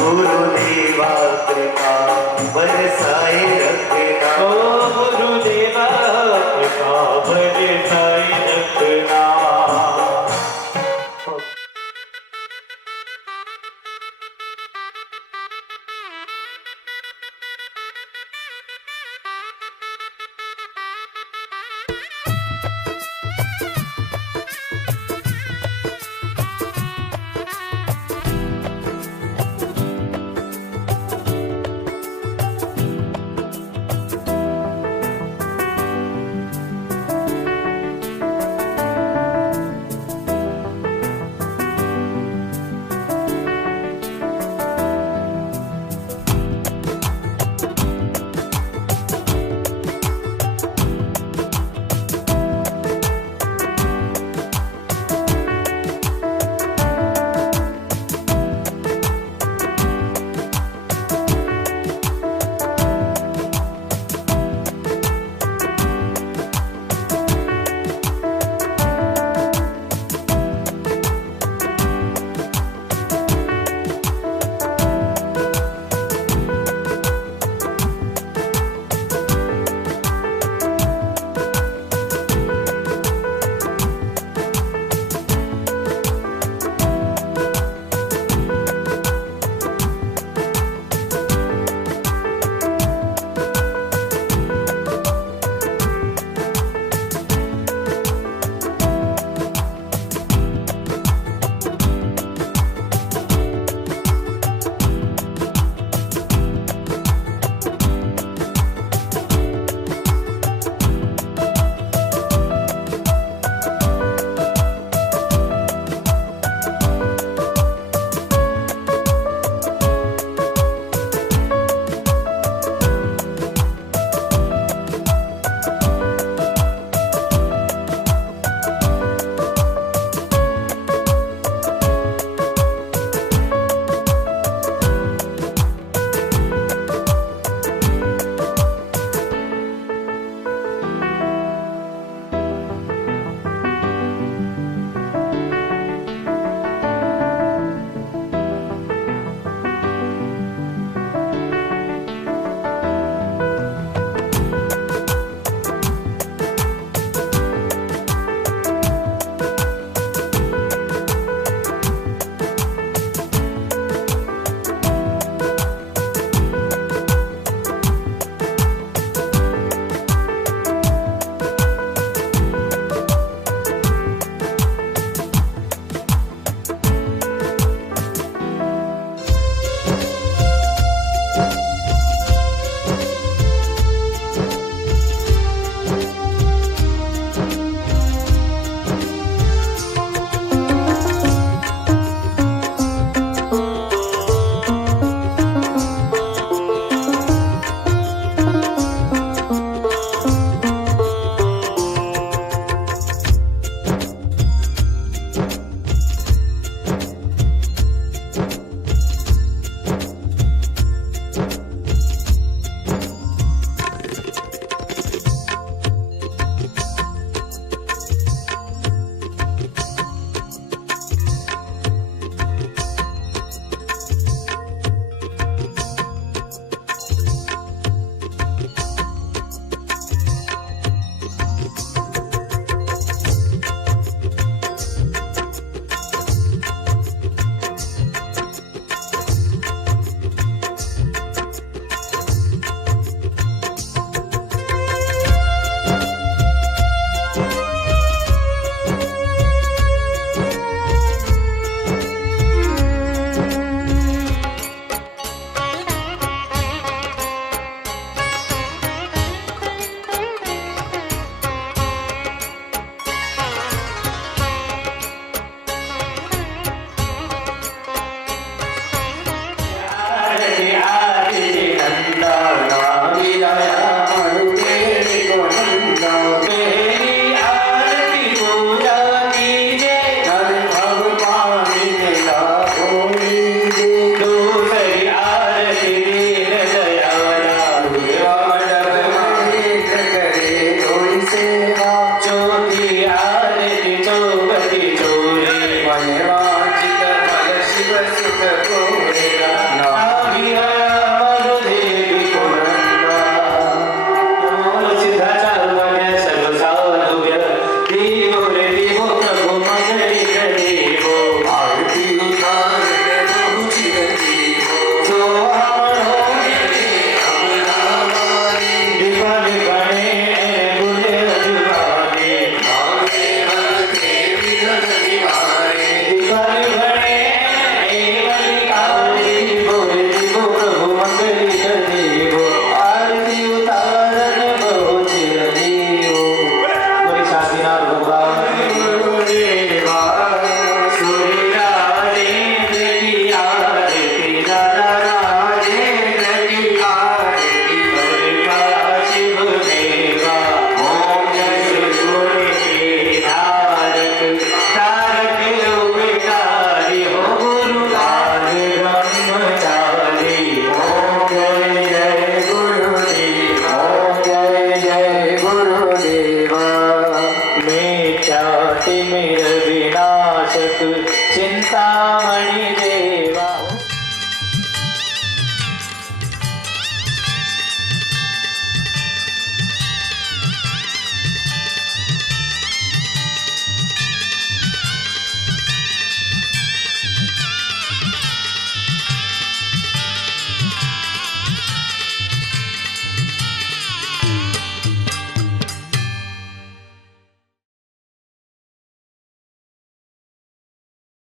गुरुदेवा कृपा बरसाए